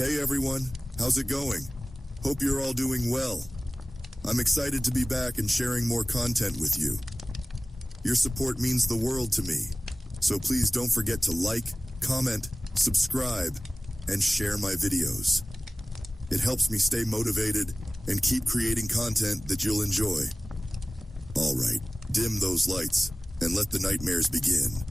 Hey everyone, how's it going? Hope you're all doing well. I'm excited to be back and sharing more content with you. Your support means the world to me, so please don't forget to like, comment, subscribe, and share my videos. It helps me stay motivated and keep creating content that you'll enjoy. Alright, dim those lights and let the nightmares begin.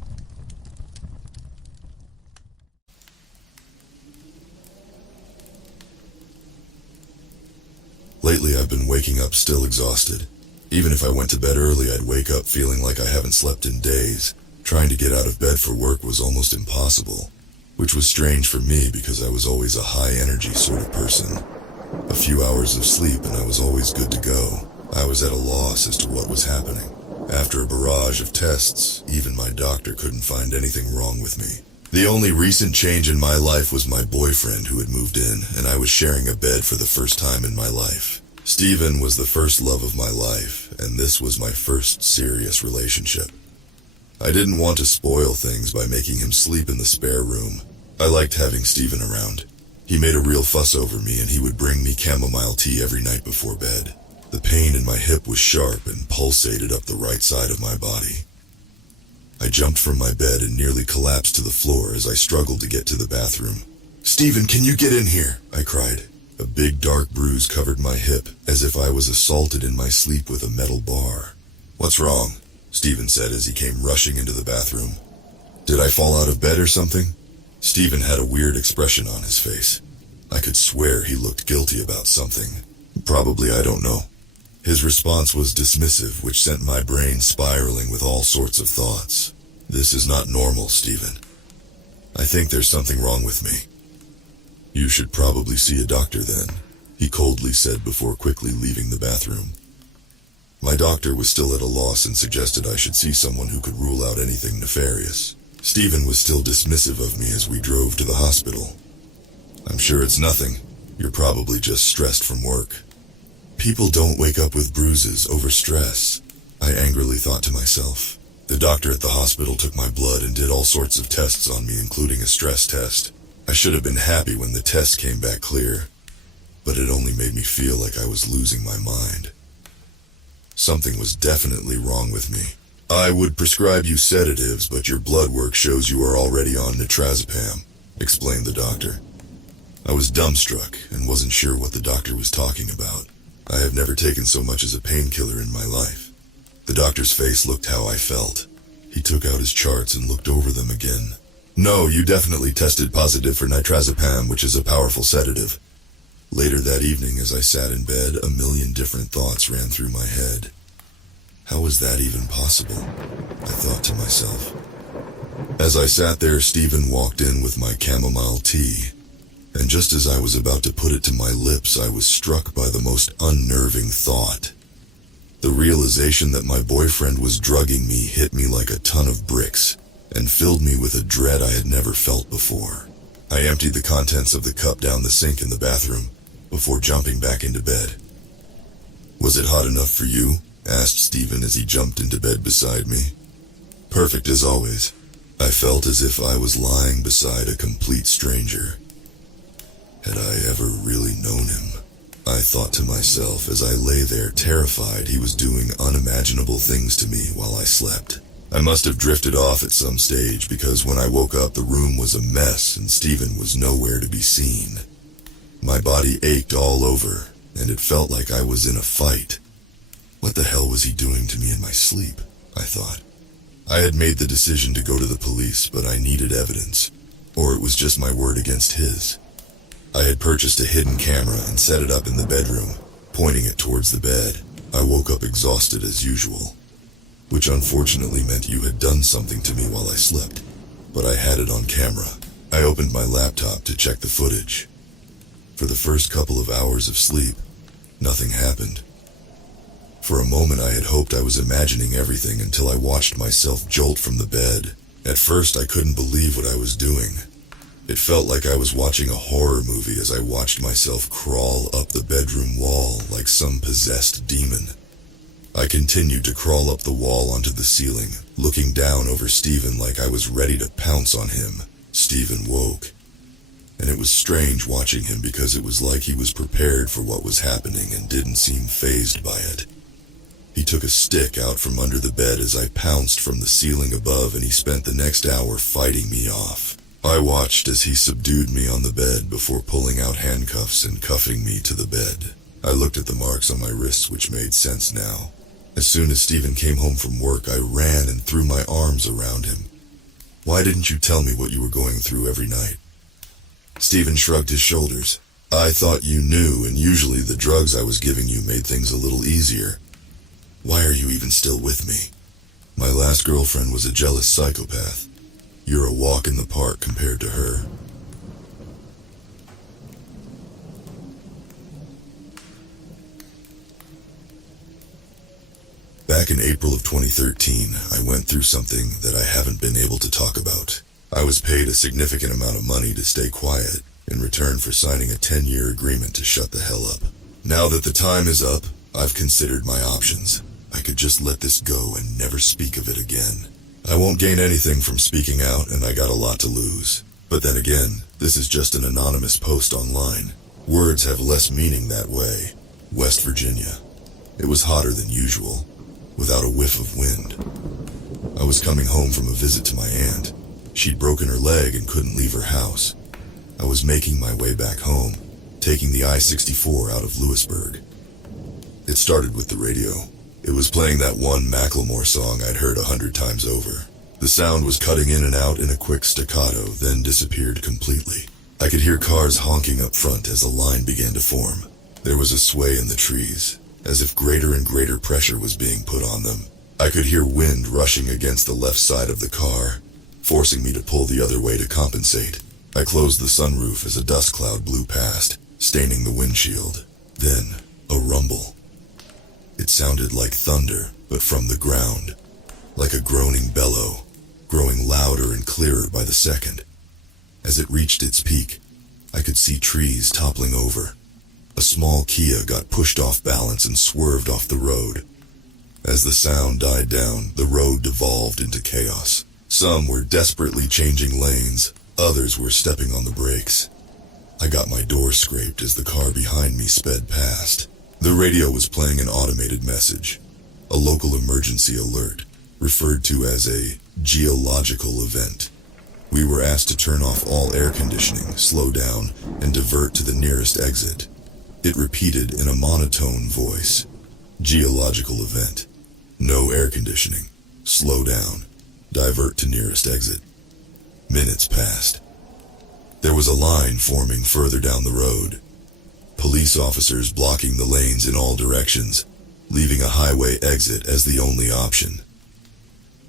Lately, I've been waking up still exhausted. Even if I went to bed early, I'd wake up feeling like I haven't slept in days. Trying to get out of bed for work was almost impossible, which was strange for me because I was always a high-energy sort of person. A few hours of sleep and I was always good to go. I was at a loss as to what was happening. After a barrage of tests, even my doctor couldn't find anything wrong with me. The only recent change in my life was my boyfriend who had moved in, and I was sharing a bed for the first time in my life. Steven was the first love of my life, and this was my first serious relationship. I didn't want to spoil things by making him sleep in the spare room. I liked having Steven around. He made a real fuss over me, and he would bring me chamomile tea every night before bed. The pain in my hip was sharp and pulsated up the right side of my body. I jumped from my bed and nearly collapsed to the floor as I struggled to get to the bathroom. "Steven, can you get in here?" I cried. A big dark bruise covered my hip, as if I was assaulted in my sleep with a metal bar. "What's wrong?" Steven said as he came rushing into the bathroom. "Did I fall out of bed or something?" Steven had a weird expression on his face. I could swear he looked guilty about something. Probably, I don't know. His response was dismissive, which sent my brain spiraling with all sorts of thoughts. "This is not normal, Steven. I think there's something wrong with me." "You should probably see a doctor then," he coldly said before quickly leaving the bathroom. My doctor was still at a loss and suggested I should see someone who could rule out anything nefarious. Steven was still dismissive of me as we drove to the hospital. "I'm sure it's nothing. You're probably just stressed from work." People don't wake up with bruises over stress, I angrily thought to myself. The doctor at the hospital took my blood and did all sorts of tests on me, including a stress test. I should have been happy when the test came back clear, but it only made me feel like I was losing my mind. Something was definitely wrong with me. "I would prescribe you sedatives, but your blood work shows you are already on nitrazepam," explained the doctor. I was dumbstruck and wasn't sure what the doctor was talking about. I have never taken so much as a painkiller in my life. The doctor's face looked how I felt. He took out his charts and looked over them again. "No, you definitely tested positive for nitrazepam, which is a powerful sedative." Later that evening, as I sat in bed, a million different thoughts ran through my head. How was that even possible? I thought to myself. As I sat there, Steven walked in with my chamomile tea. And just as I was about to put it to my lips, I was struck by the most unnerving thought. The realization that my boyfriend was drugging me hit me like a ton of bricks, and filled me with a dread I had never felt before. I emptied the contents of the cup down the sink in the bathroom, before jumping back into bed. "Was it hot enough for you?" asked Steven as he jumped into bed beside me. "Perfect as always." I felt as if I was lying beside a complete stranger. Had I ever really known him? I thought to myself as I lay there terrified he was doing unimaginable things to me while I slept. I must have drifted off at some stage because when I woke up the room was a mess and Steven was nowhere to be seen. My body ached all over and it felt like I was in a fight. What the hell was he doing to me in my sleep? I thought. I had made the decision to go to the police, but I needed evidence, or it was just my word against his. I had purchased a hidden camera and set it up in the bedroom, pointing it towards the bed. I woke up exhausted as usual, which unfortunately meant you had done something to me while I slept, but I had it on camera. I opened my laptop to check the footage. For the first couple of hours of sleep, nothing happened. For a moment I had hoped I was imagining everything until I watched myself jolt from the bed. At first I couldn't believe what I was doing. It felt like I was watching a horror movie as I watched myself crawl up the bedroom wall like some possessed demon. I continued to crawl up the wall onto the ceiling, looking down over Steven like I was ready to pounce on him. Steven woke. and it was strange watching him because it was like he was prepared for what was happening and didn't seem fazed by it. He took a stick out from under the bed as I pounced from the ceiling above, and he spent the next hour fighting me off. I watched as he subdued me on the bed before pulling out handcuffs and cuffing me to the bed. I looked at the marks on my wrists, which made sense now. As soon as Stephen came home from work, I ran and threw my arms around him. "Why didn't you tell me what you were going through every night?" Stephen shrugged his shoulders. "I thought you knew, and usually the drugs I was giving you made things a little easier. Why are you even still with me? My last girlfriend was a jealous psychopath. You're a walk in the park compared to her." Back in April of 2013, I went through something that I haven't been able to talk about. I was paid a significant amount of money to stay quiet in return for signing a 10-year agreement to shut the hell up. Now that the time is up, I've considered my options. I could just let this go and never speak of it again. I won't gain anything from speaking out, and I got a lot to lose. But then again, this is just an anonymous post online. Words have less meaning that way. West Virginia. It was hotter than usual, without a whiff of wind. I was coming home from a visit to my aunt. She'd broken her leg and couldn't leave her house. I was making my way back home, taking the I-64 out of Lewisburg. It started with the radio. It was playing that one Macklemore song I'd heard 100 times over. The sound was cutting in and out in a quick staccato, then disappeared completely. I could hear cars honking up front as a line began to form. There was a sway in the trees, as if greater and greater pressure was being put on them. I could hear wind rushing against the left side of the car, forcing me to pull the other way to compensate. I closed the sunroof as a dust cloud blew past, staining the windshield. Then, a rumble. It sounded like thunder, but from the ground, like a groaning bellow, growing louder and clearer by the second. As it reached its peak, I could see trees toppling over. A small Kia got pushed off balance and swerved off the road. As the sound died down, the road devolved into chaos. Some were desperately changing lanes, others were stepping on the brakes. I got my door scraped as the car behind me sped past. The radio was playing an automated message, a local emergency alert, referred to as a geological event. We were asked to turn off all air conditioning, slow down, and divert to the nearest exit. It repeated in a monotone voice, "Geological event. No air conditioning. Slow down. Divert to nearest exit." Minutes passed. There was a line forming further down the road. Police officers blocking the lanes in all directions, leaving a highway exit as the only option.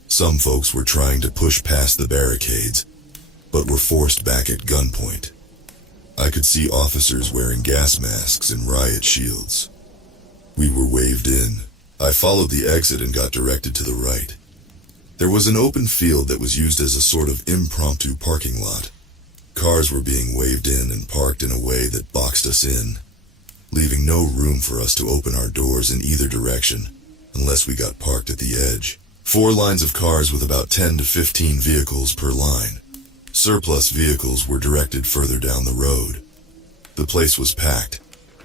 Some folks were trying to push past the barricades, but were forced back at gunpoint. I could see officers wearing gas masks and riot shields. We were waved in. I followed the exit and got directed to the right. There was an open field that was used as a sort of impromptu parking lot. Cars were being waved in and parked in a way that boxed us in, leaving no room for us to open our doors in either direction, unless we got parked at the edge. 4 lines of cars with about 10 to 15 vehicles per line. Surplus vehicles were directed further down the road. The place was packed.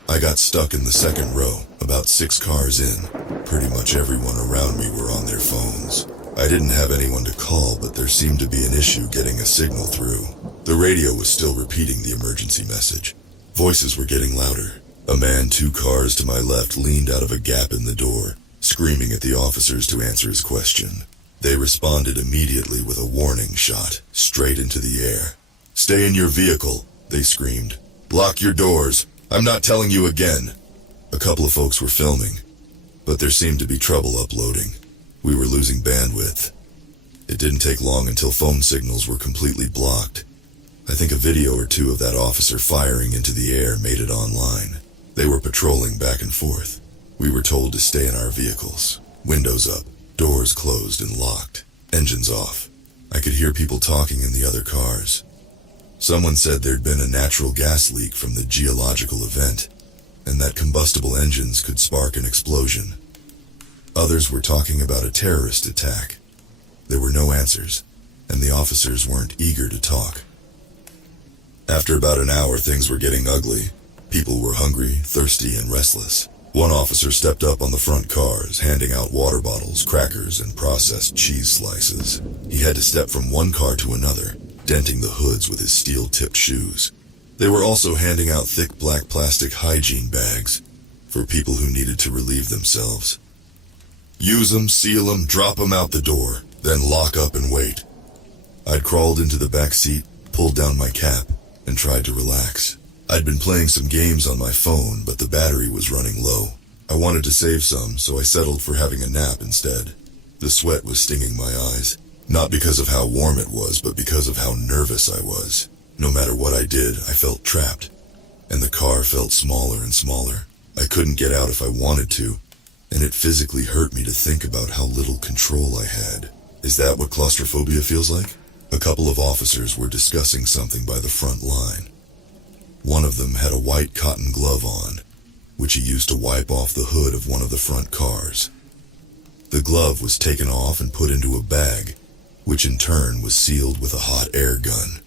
I got stuck in the second row, about 6 cars in. Pretty much everyone around me were on their phones. I didn't have anyone to call, but there seemed to be an issue getting a signal through. The radio was still repeating the emergency message. Voices were getting louder. A man 2 cars to my left leaned out of a gap in the door, screaming at the officers to answer his question. They responded immediately with a warning shot, straight into the air. "Stay in your vehicle," they screamed. "Lock your doors. I'm not telling you again." A couple of folks were filming, but there seemed to be trouble uploading. We were losing bandwidth. It didn't take long until phone signals were completely blocked. I think a video or 2 of that officer firing into the air made it online. They were patrolling back and forth. We were told to stay in our vehicles. Windows up, doors closed and locked, engines off. I could hear people talking in the other cars. Someone said there'd been a natural gas leak from the geological event, and that combustible engines could spark an explosion. Others were talking about a terrorist attack. There were no answers, and the officers weren't eager to talk. After about an hour, things were getting ugly. People were hungry, thirsty, and restless. One officer stepped up on the front cars, handing out water bottles, crackers, and processed cheese slices. He had to step from one car to another, denting the hoods with his steel-tipped shoes. They were also handing out thick black plastic hygiene bags for people who needed to relieve themselves. Use them, seal them, drop them out the door, then lock up and wait. I'd crawled into the back seat, pulled down my cap, and tried to relax. I'd been playing some games on my phone, but the battery was running low. I wanted to save some, so I settled for having a nap instead. The sweat was stinging my eyes, not because of how warm it was, but because of how nervous I was. No matter what I did, I felt trapped, and the car felt smaller and smaller. I couldn't get out if I wanted to, and it physically hurt me to think about how little control I had. Is that what claustrophobia feels like? A couple of officers were discussing something by the front line. One of them had a white cotton glove on, which he used to wipe off the hood of one of the front cars. The glove was taken off and put into a bag, which in turn was sealed with a hot air gun.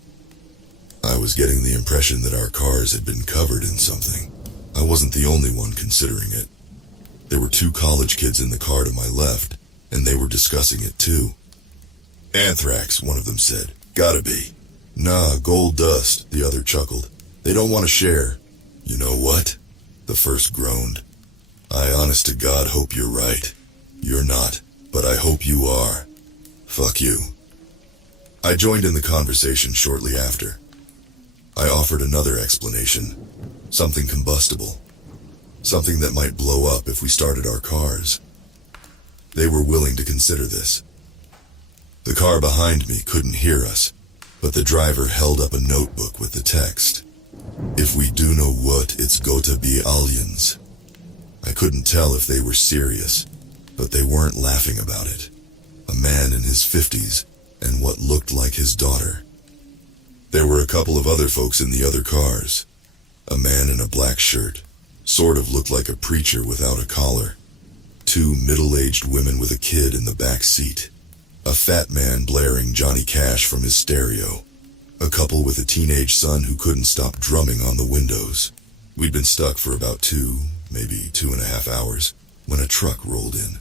I was getting the impression that our cars had been covered in something. I wasn't the only one considering it. There were 2 college kids in the car to my left, and they were discussing it too. Anthrax, one of them said. Gotta be. Nah, gold dust, the other chuckled. They don't want to share. You know what? The first groaned. I honest to God hope you're right. You're not, but I hope you are. Fuck you. I joined in the conversation shortly after. I offered another explanation. Something combustible. Something that might blow up if we started our cars. They were willing to consider this. The car behind me couldn't hear us, but the driver held up a notebook with the text. If we do know what, it's gotta be aliens. I couldn't tell if they were serious, but they weren't laughing about it. A man in his 50s, and what looked like his daughter. There were a couple of other folks in the other cars. A man in a black shirt, sort of looked like a preacher without a collar. 2 middle-aged women with a kid in the back seat. A fat man blaring Johnny Cash from his stereo. A couple with a teenage son who couldn't stop drumming on the windows. We'd been stuck for about 2, maybe 2.5 hours, when a truck rolled in.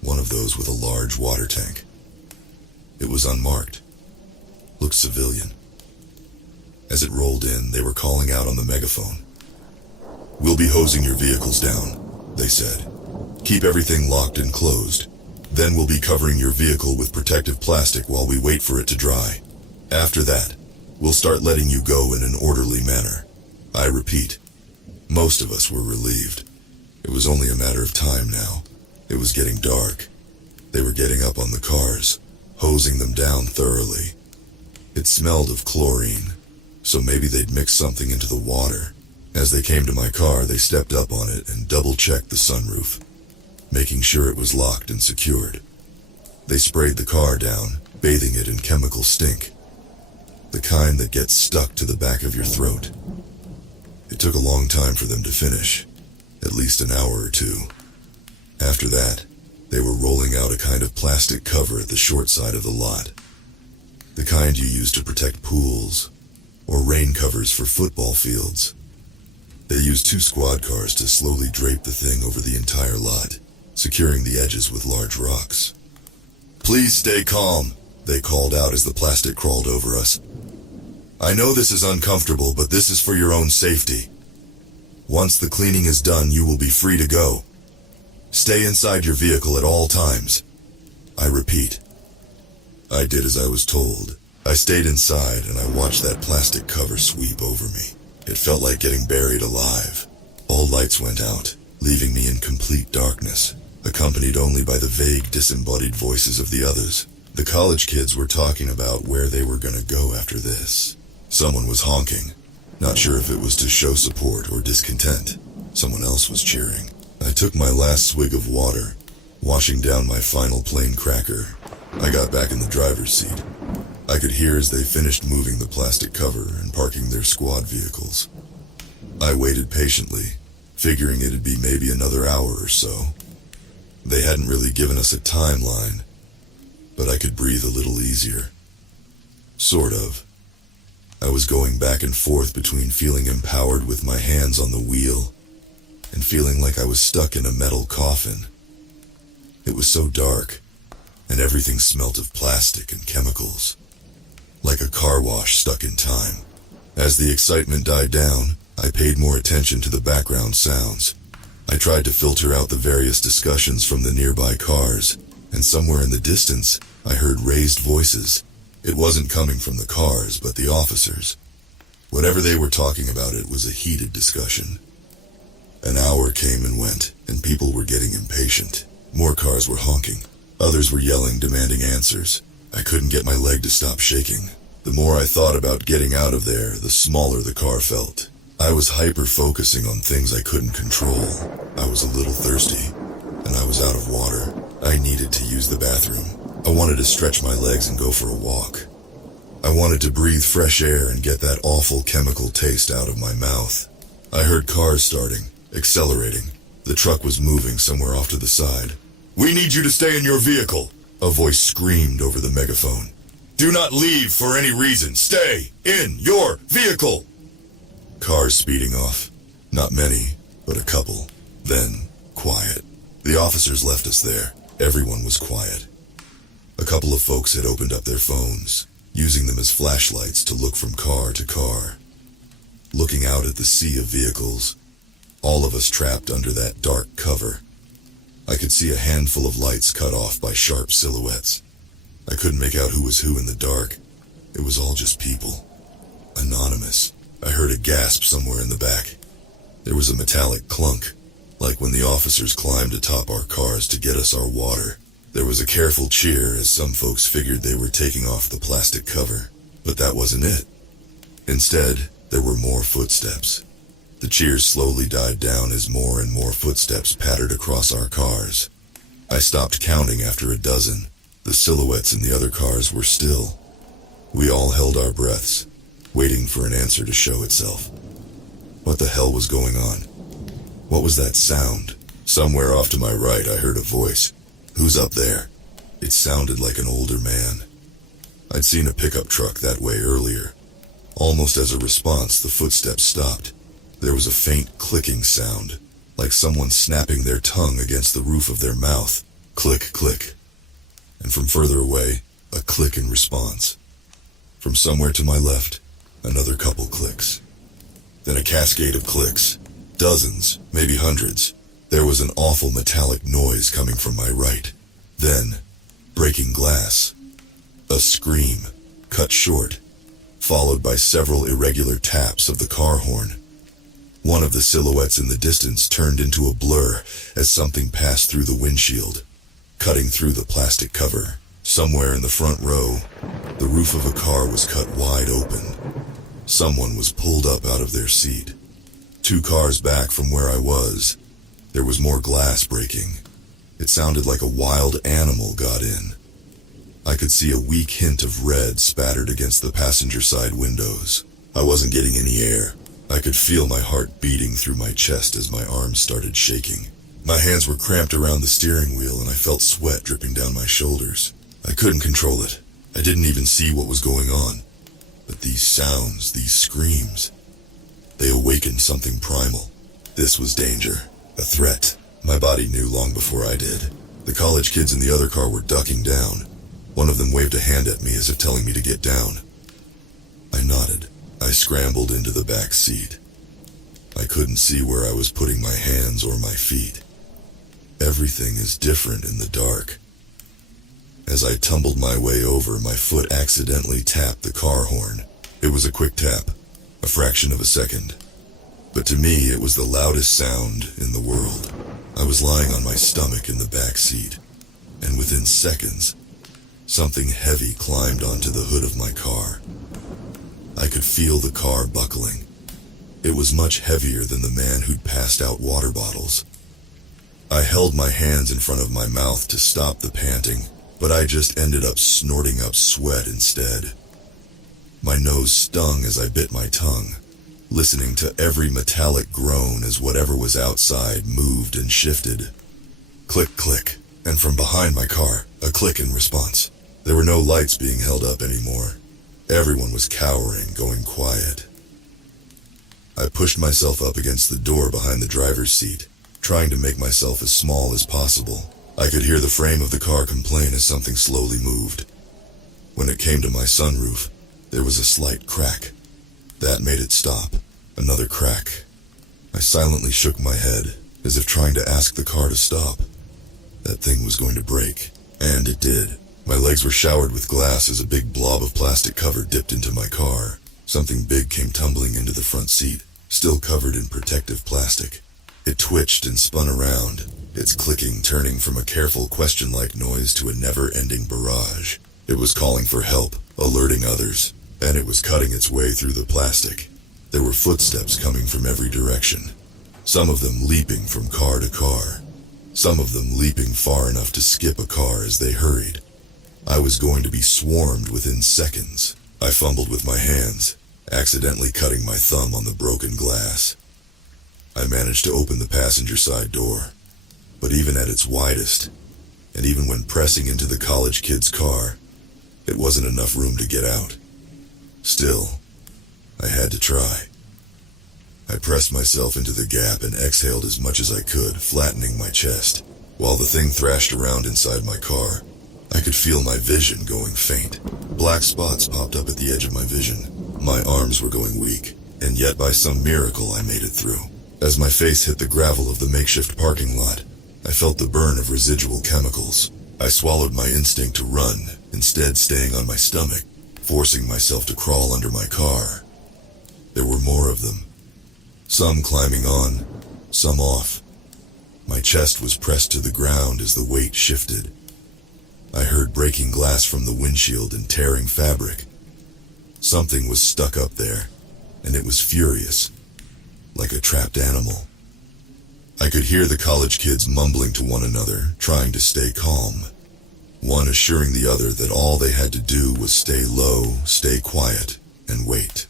One of those with a large water tank. It was unmarked. Looked civilian. As it rolled in, they were calling out on the megaphone. We'll be hosing your vehicles down, they said. Keep everything locked and closed. Then we'll be covering your vehicle with protective plastic while we wait for it to dry. After that, we'll start letting you go in an orderly manner. I repeat, most of us were relieved. It was only a matter of time now. It was getting dark. They were getting up on the cars, hosing them down thoroughly. It smelled of chlorine, so maybe they'd mixed something into the water. As they came to my car, they stepped up on it and double-checked the sunroof, making sure it was locked and secured. They sprayed the car down, bathing it in chemical stink. The kind that gets stuck to the back of your throat. It took a long time for them to finish, at least an hour or 2. After that, they were rolling out a kind of plastic cover at the short side of the lot. The kind you use to protect pools, or rain covers for football fields. They used 2 squad cars to slowly drape the thing over the entire lot, securing the edges with large rocks. Please stay calm, they called out as the plastic crawled over us. I know this is uncomfortable, but this is for your own safety. Once the cleaning is done, you will be free to go. Stay inside your vehicle at all times. I repeat. I did as I was told. I stayed inside and I watched that plastic cover sweep over me. It felt like getting buried alive. All lights went out, leaving me in complete darkness, accompanied only by the vague, disembodied voices of the others. The college kids were talking about where they were gonna go after this. Someone was honking, not sure if it was to show support or discontent. Someone else was cheering. I took my last swig of water, washing down my final plain cracker. I got back in the driver's seat. I could hear as they finished moving the plastic cover and parking their squad vehicles. I waited patiently, figuring it'd be maybe another hour or so. They hadn't really given us a timeline, but I could breathe a little easier. Sort of. I was going back and forth between feeling empowered with my hands on the wheel and feeling like I was stuck in a metal coffin. It was so dark, and everything smelt of plastic and chemicals, like a car wash stuck in time. As the excitement died down, I paid more attention to the background sounds. I tried to filter out the various discussions from the nearby cars, and somewhere in the distance, I heard raised voices. It wasn't coming from the cars, but the officers. Whatever they were talking about, it was a heated discussion. An hour came and went, and people were getting impatient. More cars were honking. Others were yelling, demanding answers. I couldn't get my leg to stop shaking. The more I thought about getting out of there, the smaller the car felt. I was hyper-focusing on things I couldn't control. I was a little thirsty, and I was out of water. I needed to use the bathroom. I wanted to stretch my legs and go for a walk. I wanted to breathe fresh air and get that awful chemical taste out of my mouth. I heard cars starting, accelerating. The truck was moving somewhere off to the side. "We need you to stay in your vehicle," a voice screamed over the megaphone. "Do not leave for any reason. Stay in your vehicle." Cars speeding off. Not many, but a couple. Then, quiet. The officers left us there. Everyone was quiet. A couple of folks had opened up their phones, using them as flashlights to look from car to car. Looking out at the sea of vehicles, all of us trapped under that dark cover. I could see a handful of lights cut off by sharp silhouettes. I couldn't make out who was who in the dark. It was all just people. Anonymous. I heard a gasp somewhere in the back. There was a metallic clunk, like when the officers climbed atop our cars to get us our water. There was a careful cheer as some folks figured they were taking off the plastic cover. But that wasn't it. Instead, there were more footsteps. The cheers slowly died down as more and more footsteps pattered across our cars. I stopped counting after a dozen. The silhouettes in the other cars were still. We all held our breaths, waiting for an answer to show itself. What the hell was going on? What was that sound? Somewhere off to my right, I heard a voice. "Who's up there?" It sounded like an older man. I'd seen a pickup truck that way earlier. Almost as a response, the footsteps stopped. There was a faint clicking sound, like someone snapping their tongue against the roof of their mouth. Click, click. And from further away, a click in response. From somewhere to my left, another couple clicks. Then a cascade of clicks. Dozens, maybe hundreds. There was an awful metallic noise coming from my right. Then, breaking glass. A scream, cut short, followed by several irregular taps of the car horn. One of the silhouettes in the distance turned into a blur as something passed through the windshield, cutting through the plastic cover. Somewhere in the front row, the roof of a car was cut wide open. Someone was pulled up out of their seat. 2 cars back from where I was, there was more glass breaking. It sounded like a wild animal got in. I could see a weak hint of red spattered against the passenger side windows. I wasn't getting any air. I could feel my heart beating through my chest as my arms started shaking. My hands were cramped around the steering wheel and I felt sweat dripping down my shoulders. I couldn't control it. I didn't even see what was going on. But these sounds, these screams, they awakened something primal. This was danger, a threat. My body knew long before I did. The college kids in the other car were ducking down. One of them waved a hand at me as if telling me to get down. I nodded. I scrambled into the back seat. I couldn't see where I was putting my hands or my feet. Everything is different in the dark. As I tumbled my way over, my foot accidentally tapped the car horn. It was a quick tap, a fraction of a second. But to me, it was the loudest sound in the world. I was lying on my stomach in the back seat, and within seconds, something heavy climbed onto the hood of my car. I could feel the car buckling. It was much heavier than the man who'd passed out water bottles. I held my hands in front of my mouth to stop the panting, but I just ended up snorting up sweat instead. My nose stung as I bit my tongue, listening to every metallic groan as whatever was outside moved and shifted. Click, click, and from behind my car, a click in response. There were no lights being held up anymore. Everyone was cowering, going quiet. I pushed myself up against the door behind the driver's seat, trying to make myself as small as possible. I could hear the frame of the car complain as something slowly moved. When it came to my sunroof, there was a slight crack. That made it stop. Another crack. I silently shook my head, as if trying to ask the car to stop. That thing was going to break, and it did. My legs were showered with glass as a big blob of plastic cover dipped into my car. Something big came tumbling into the front seat, still covered in protective plastic. It twitched and spun around, its clicking turning from a careful question-like noise to a never-ending barrage. It was calling for help, alerting others, and it was cutting its way through the plastic. There were footsteps coming from every direction, some of them leaping from car to car, some of them leaping far enough to skip a car as they hurried. I was going to be swarmed within seconds. I fumbled with my hands, accidentally cutting my thumb on the broken glass. I managed to open the passenger side door, but even at its widest, and even when pressing into the college kid's car, it wasn't enough room to get out. Still, I had to try. I pressed myself into the gap and exhaled as much as I could, flattening my chest. While the thing thrashed around inside my car, I could feel my vision going faint. Black spots popped up at the edge of my vision. My arms were going weak, and yet by some miracle I made it through. As my face hit the gravel of the makeshift parking lot, I felt the burn of residual chemicals. I swallowed my instinct to run, instead staying on my stomach, forcing myself to crawl under my car. There were more of them. Some climbing on, some off. My chest was pressed to the ground as the weight shifted. I heard breaking glass from the windshield and tearing fabric. Something was stuck up there, and it was furious, like a trapped animal. I could hear the college kids mumbling to one another, trying to stay calm. One assuring the other that all they had to do was stay low, stay quiet, and wait.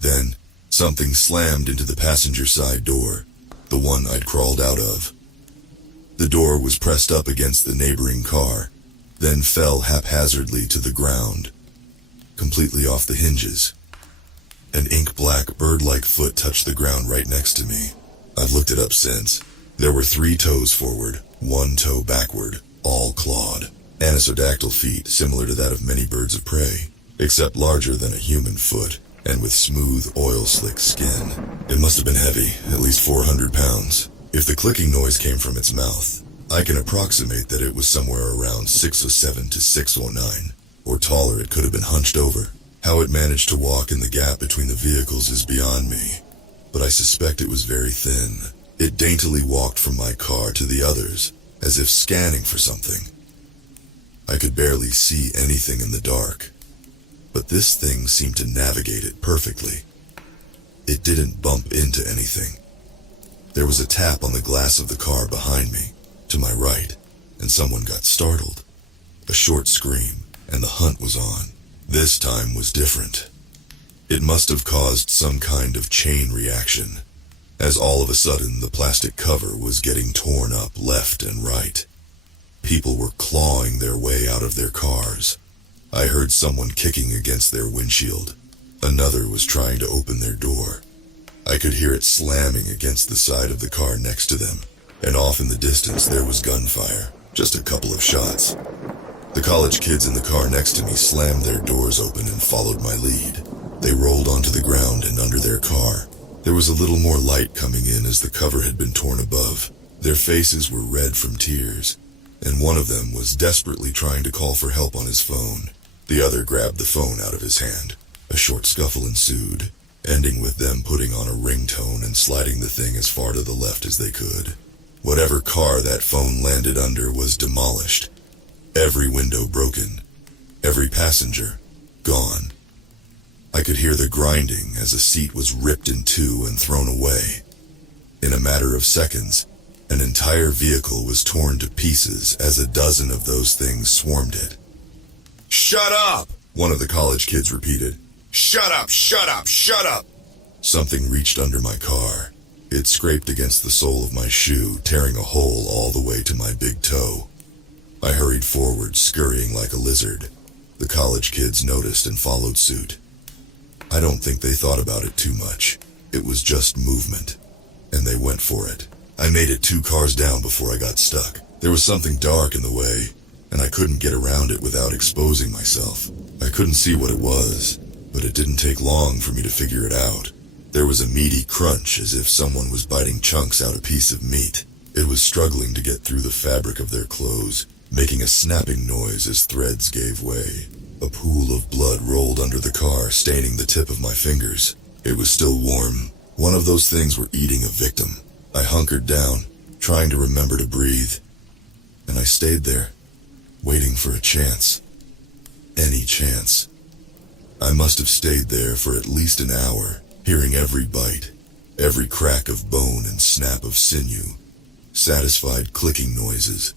Then, something slammed into the passenger side door, the one I'd crawled out of. The door was pressed up against the neighboring car, then fell haphazardly to the ground, completely off the hinges. An ink-black bird-like foot touched the ground right next to me. I've looked it up since. There were 3 toes forward, 1 toe backward, all clawed. Anisodactyl feet similar to that of many birds of prey, except larger than a human foot, and with smooth, oil-slick skin. It must have been heavy, at least 400 pounds. If the clicking noise came from its mouth, I can approximate that it was somewhere around 6'7" to 6'9", or taller. It could have been hunched over. How it managed to walk in the gap between the vehicles is beyond me, but I suspect it was very thin. It daintily walked from my car to the others, as if scanning for something. I could barely see anything in the dark, but this thing seemed to navigate it perfectly. It didn't bump into anything. There was a tap on the glass of the car behind me, to my right, and someone got startled. A short scream, and the hunt was on. This time was different. It must have caused some kind of chain reaction, as all of a sudden the plastic cover was getting torn up left and right. People were clawing their way out of their cars. I heard someone kicking against their windshield. Another was trying to open their door. I could hear it slamming against the side of the car next to them, and off in the distance there was gunfire, just a couple of shots. The college kids in the car next to me slammed their doors open and followed my lead. They rolled onto the ground and under their car. There was a little more light coming in as the cover had been torn above. Their faces were red from tears, and one of them was desperately trying to call for help on his phone. The other grabbed the phone out of his hand. A short scuffle ensued, ending with them putting on a ringtone and sliding the thing as far to the left as they could. Whatever car that phone landed under was demolished. Every window broken. Every passenger gone. I could hear the grinding as a seat was ripped in two and thrown away. In a matter of seconds, an entire vehicle was torn to pieces as a dozen of those things swarmed it. "Shut up!" one of the college kids repeated. "Shut up, shut up, shut up!" Something reached under my car. It scraped against the sole of my shoe, tearing a hole all the way to my big toe. I hurried forward, scurrying like a lizard. The college kids noticed and followed suit. I don't think they thought about it too much. It was just movement. And they went for it. I made it 2 cars down before I got stuck. There was something dark in the way, and I couldn't get around it without exposing myself. I couldn't see what it was, but it didn't take long for me to figure it out. There was a meaty crunch as if someone was biting chunks out a piece of meat. It was struggling to get through the fabric of their clothes, making a snapping noise as threads gave way. A pool of blood rolled under the car, staining the tip of my fingers. It was still warm. One of those things were eating a victim. I hunkered down, trying to remember to breathe. And I stayed there, waiting for a chance. Any chance. I must have stayed there for at least an hour, hearing every bite, every crack of bone and snap of sinew, satisfied clicking noises.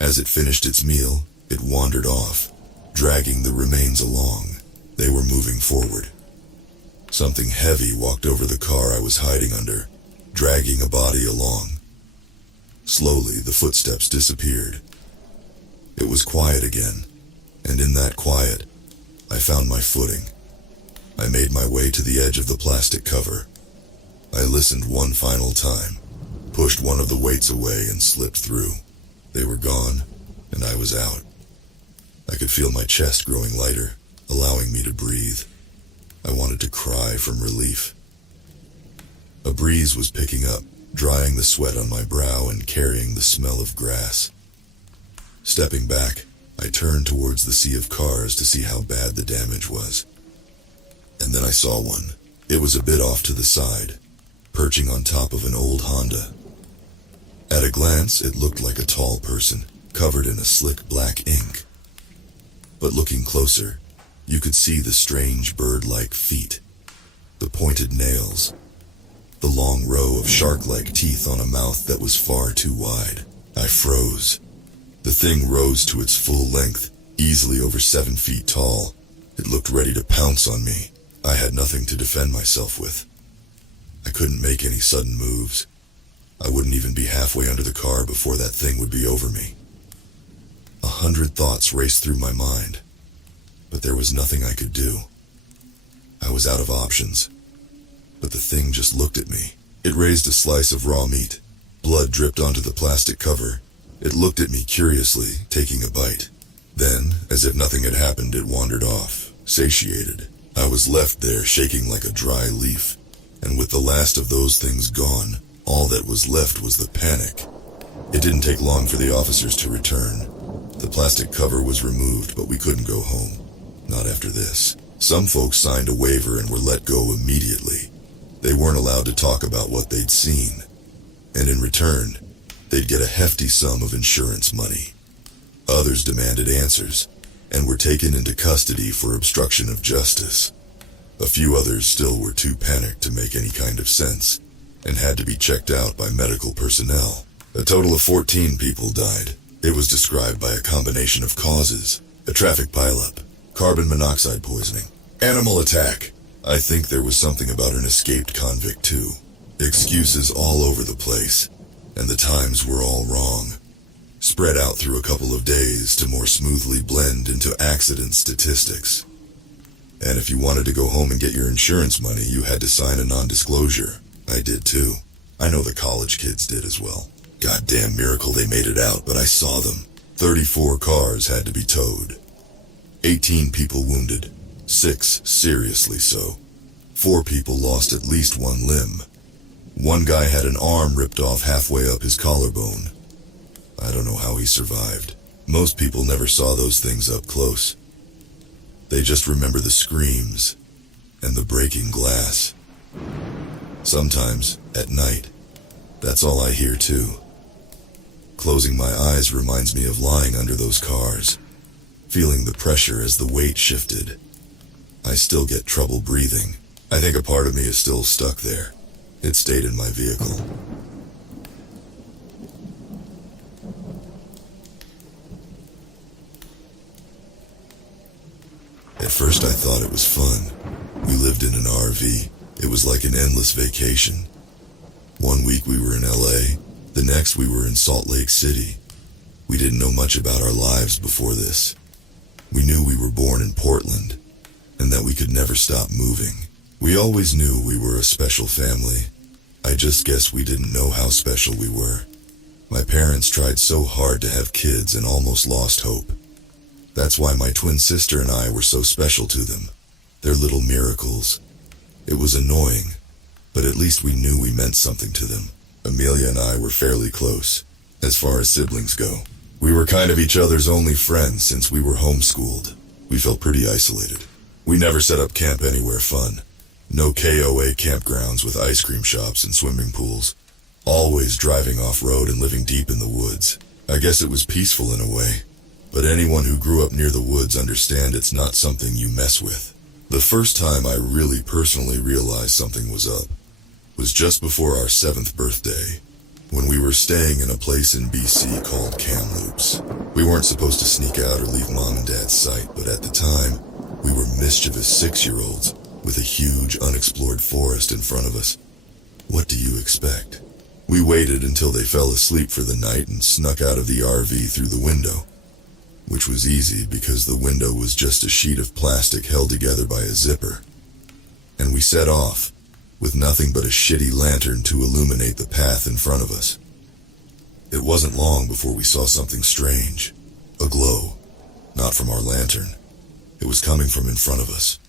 As it finished its meal, it wandered off, dragging the remains along. They were moving forward. Something heavy walked over the car I was hiding under, dragging a body along. Slowly, the footsteps disappeared. It was quiet again, and in that quiet, I found my footing. I made my way to the edge of the plastic cover. I listened one final time, pushed one of the weights away and slipped through. They were gone, and I was out. I could feel my chest growing lighter, allowing me to breathe. I wanted to cry from relief. A breeze was picking up, drying the sweat on my brow and carrying the smell of grass. Stepping back, I turned towards the sea of cars to see how bad the damage was. And then I saw one. It was a bit off to the side, perching on top of an old Honda. At a glance, it looked like a tall person, covered in a slick black ink. But looking closer, you could see the strange bird-like feet, the pointed nails, the long row of shark-like teeth on a mouth that was far too wide. I froze. The thing rose to its full length, easily over 7 feet tall. It looked ready to pounce on me. I had nothing to defend myself with. I couldn't make any sudden moves. I wouldn't even be halfway under the car before that thing would be over me. 100 thoughts raced through my mind, but there was nothing I could do. I was out of options. But the thing just looked at me. It raised a slice of raw meat. Blood dripped onto the plastic cover. It looked at me curiously, taking a bite. Then, as if nothing had happened, it wandered off, satiated. I was left there shaking like a dry leaf, and with the last of those things gone, all that was left was the panic. It didn't take long for the officers to return. The plastic cover was removed, but we couldn't go home. Not after this. Some folks signed a waiver and were let go immediately. They weren't allowed to talk about what they'd seen. And in return, they'd get a hefty sum of insurance money. Others demanded answers, and were taken into custody for obstruction of justice. A few others still were too panicked to make any kind of sense, and had to be checked out by medical personnel. A total of 14 people died. It was described by a combination of causes: a traffic pileup, carbon monoxide poisoning, animal attack. I think there was something about an escaped convict too. Excuses all over the place, and the times were all wrong. Spread out through a couple of days to more smoothly blend into accident statistics. And if you wanted to go home and get your insurance money, you had to sign a non-disclosure. I did too. I know the college kids did as well. Goddamn miracle they made it out, but I saw them. 34 cars had to be towed. 18 people wounded. 6 seriously so. 4 people lost at least one limb. One guy had an arm ripped off halfway up his collarbone. I don't know how he survived. Most people never saw those things up close. They just remember the screams and the breaking glass. Sometimes, at night, that's all I hear too. Closing my eyes reminds me of lying under those cars, feeling the pressure as the weight shifted. I still get trouble breathing. I think a part of me is still stuck there. It stayed in my vehicle. At first I thought it was fun. We lived in an RV. It was like an endless vacation. One week we were in LA, the next we were in Salt Lake City. We didn't know much about our lives before this. We knew we were born in Portland, and that we could never stop moving. We always knew we were a special family. I just guess we didn't know how special we were. My parents tried so hard to have kids and almost lost hope. That's why my twin sister and I were so special to them. They're little miracles. It was annoying, but at least we knew we meant something to them. Amelia and I were fairly close, as far as siblings go. We were kind of each other's only friends since we were homeschooled. We felt pretty isolated. We never set up camp anywhere fun. No KOA campgrounds with ice cream shops and swimming pools. Always driving off-road and living deep in the woods. I guess it was peaceful in a way. But anyone who grew up near the woods understand it's not something you mess with. The first time I really personally realized something was up was just before our 7th birthday, when we were staying in a place in BC called Kamloops. We weren't supposed to sneak out or leave Mom and Dad's sight, but at the time, we were mischievous 6-year-olds with a huge unexplored forest in front of us. What do you expect? We waited until they fell asleep for the night and snuck out of the RV through the window, which was easy because the window was just a sheet of plastic held together by a zipper. And we set off, with nothing but a shitty lantern to illuminate the path in front of us. It wasn't long before we saw something strange. A glow. Not from our lantern. It was coming from in front of us.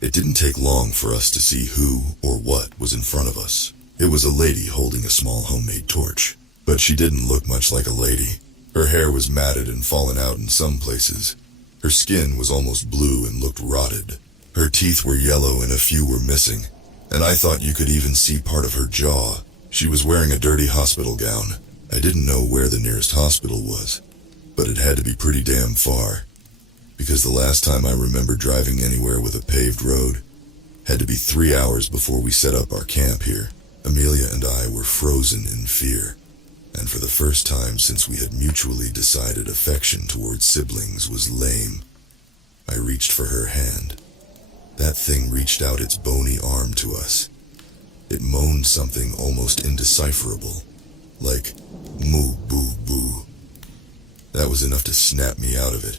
It didn't take long for us to see who or what was in front of us. It was a lady holding a small homemade torch. But she didn't look much like a lady. Her hair was matted and fallen out in some places. Her skin was almost blue and looked rotted. Her teeth were yellow and a few were missing. And I thought you could even see part of her jaw. She was wearing a dirty hospital gown. I didn't know where the nearest hospital was, but it had to be pretty damn far, because the last time I remember driving anywhere with a paved road had to be 3 hours before we set up our camp here. Amelia and I were frozen in fear, and for the first time since we had mutually decided affection towards siblings was lame, I reached for her hand. That thing reached out its bony arm to us. It moaned something almost indecipherable, like moo boo boo. That was enough to snap me out of it,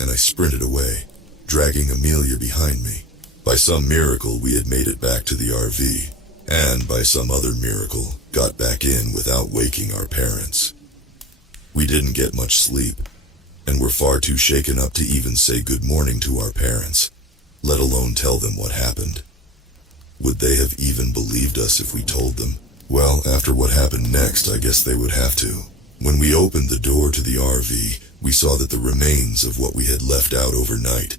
and I sprinted away, dragging Amelia behind me. By some miracle, we had made it back to the RV, and by some other miracle, got back in without waking our parents. We didn't get much sleep, and were far too shaken up to even say good morning to our parents, let alone tell them what happened. Would they have even believed us if we told them? Well, after what happened next, I guess they would have to. When we opened the door to the RV, we saw that the remains of what we had left out overnight,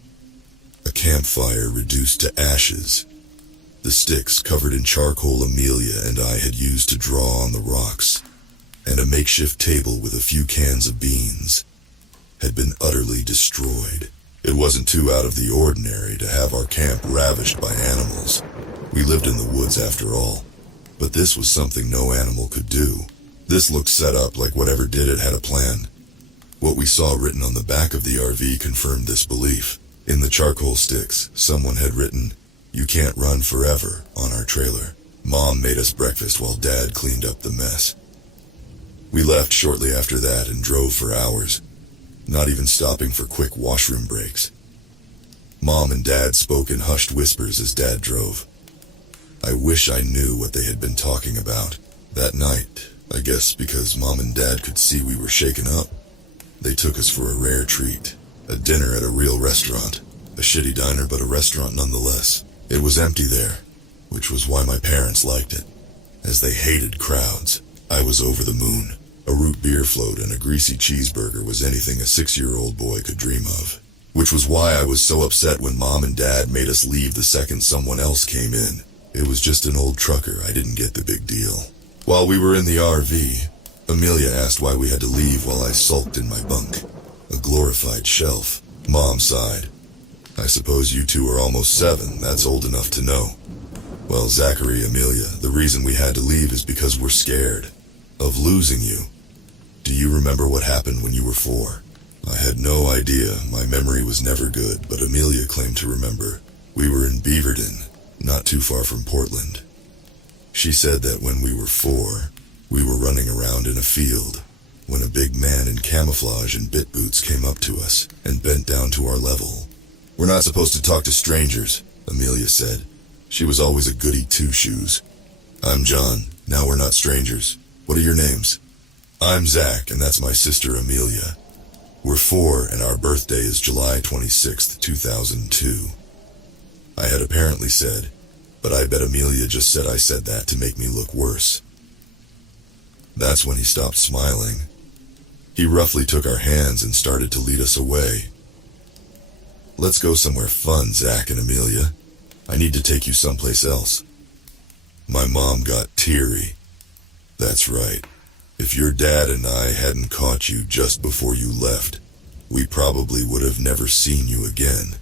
a campfire reduced to ashes, the sticks covered in charcoal Amelia and I had used to draw on the rocks, and a makeshift table with a few cans of beans, had been utterly destroyed. It wasn't too out of the ordinary to have our camp ravished by animals. We lived in the woods after all. But this was something no animal could do. This looked set up like whatever did it had a plan. What we saw written on the back of the RV confirmed this belief. In the charcoal sticks, someone had written, "You can't run forever," on our trailer. Mom made us breakfast while Dad cleaned up the mess. We left shortly after that and drove for hours, not even stopping for quick washroom breaks. Mom and Dad spoke in hushed whispers as Dad drove. I wish I knew what they had been talking about. That night, I guess because Mom and Dad could see we were shaken up, they took us for a rare treat. A dinner at a real restaurant. A shitty diner, but a restaurant nonetheless. It was empty there, which was why my parents liked it, as they hated crowds. I was over the moon. A root beer float and a greasy cheeseburger was anything a 6-year-old boy could dream of. Which was why I was so upset when Mom and Dad made us leave the second someone else came in. It was just an old trucker, I didn't get the big deal. While we were in the RV, Amelia asked why we had to leave while I sulked in my bunk. A glorified shelf. Mom sighed. I suppose you two are almost 7, that's old enough to know. Well, Zachary, Amelia, the reason we had to leave is because we're scared of losing you. Do you remember what happened when you were 4? I had no idea, my memory was never good, but Amelia claimed to remember. We were in Beaverton, not too far from Portland. She said that when we were 4, we were running around in a field, when a big man in camouflage and bit boots came up to us and bent down to our level. "We're not supposed to talk to strangers," Amelia said. She was always a goody two-shoes. "I'm John. Now we're not strangers. What are your names?" "I'm Zach, and that's my sister Amelia. We're 4, and our birthday is July 26th, 2002. I had apparently said, but I bet Amelia just said I said that to make me look worse. That's when he stopped smiling. He roughly took our hands and started to lead us away. "Let's go somewhere fun, Zach and Amelia. I need to take you someplace else." My mom got teary. "That's right. If your dad and I hadn't caught you just before you left, we probably would have never seen you again.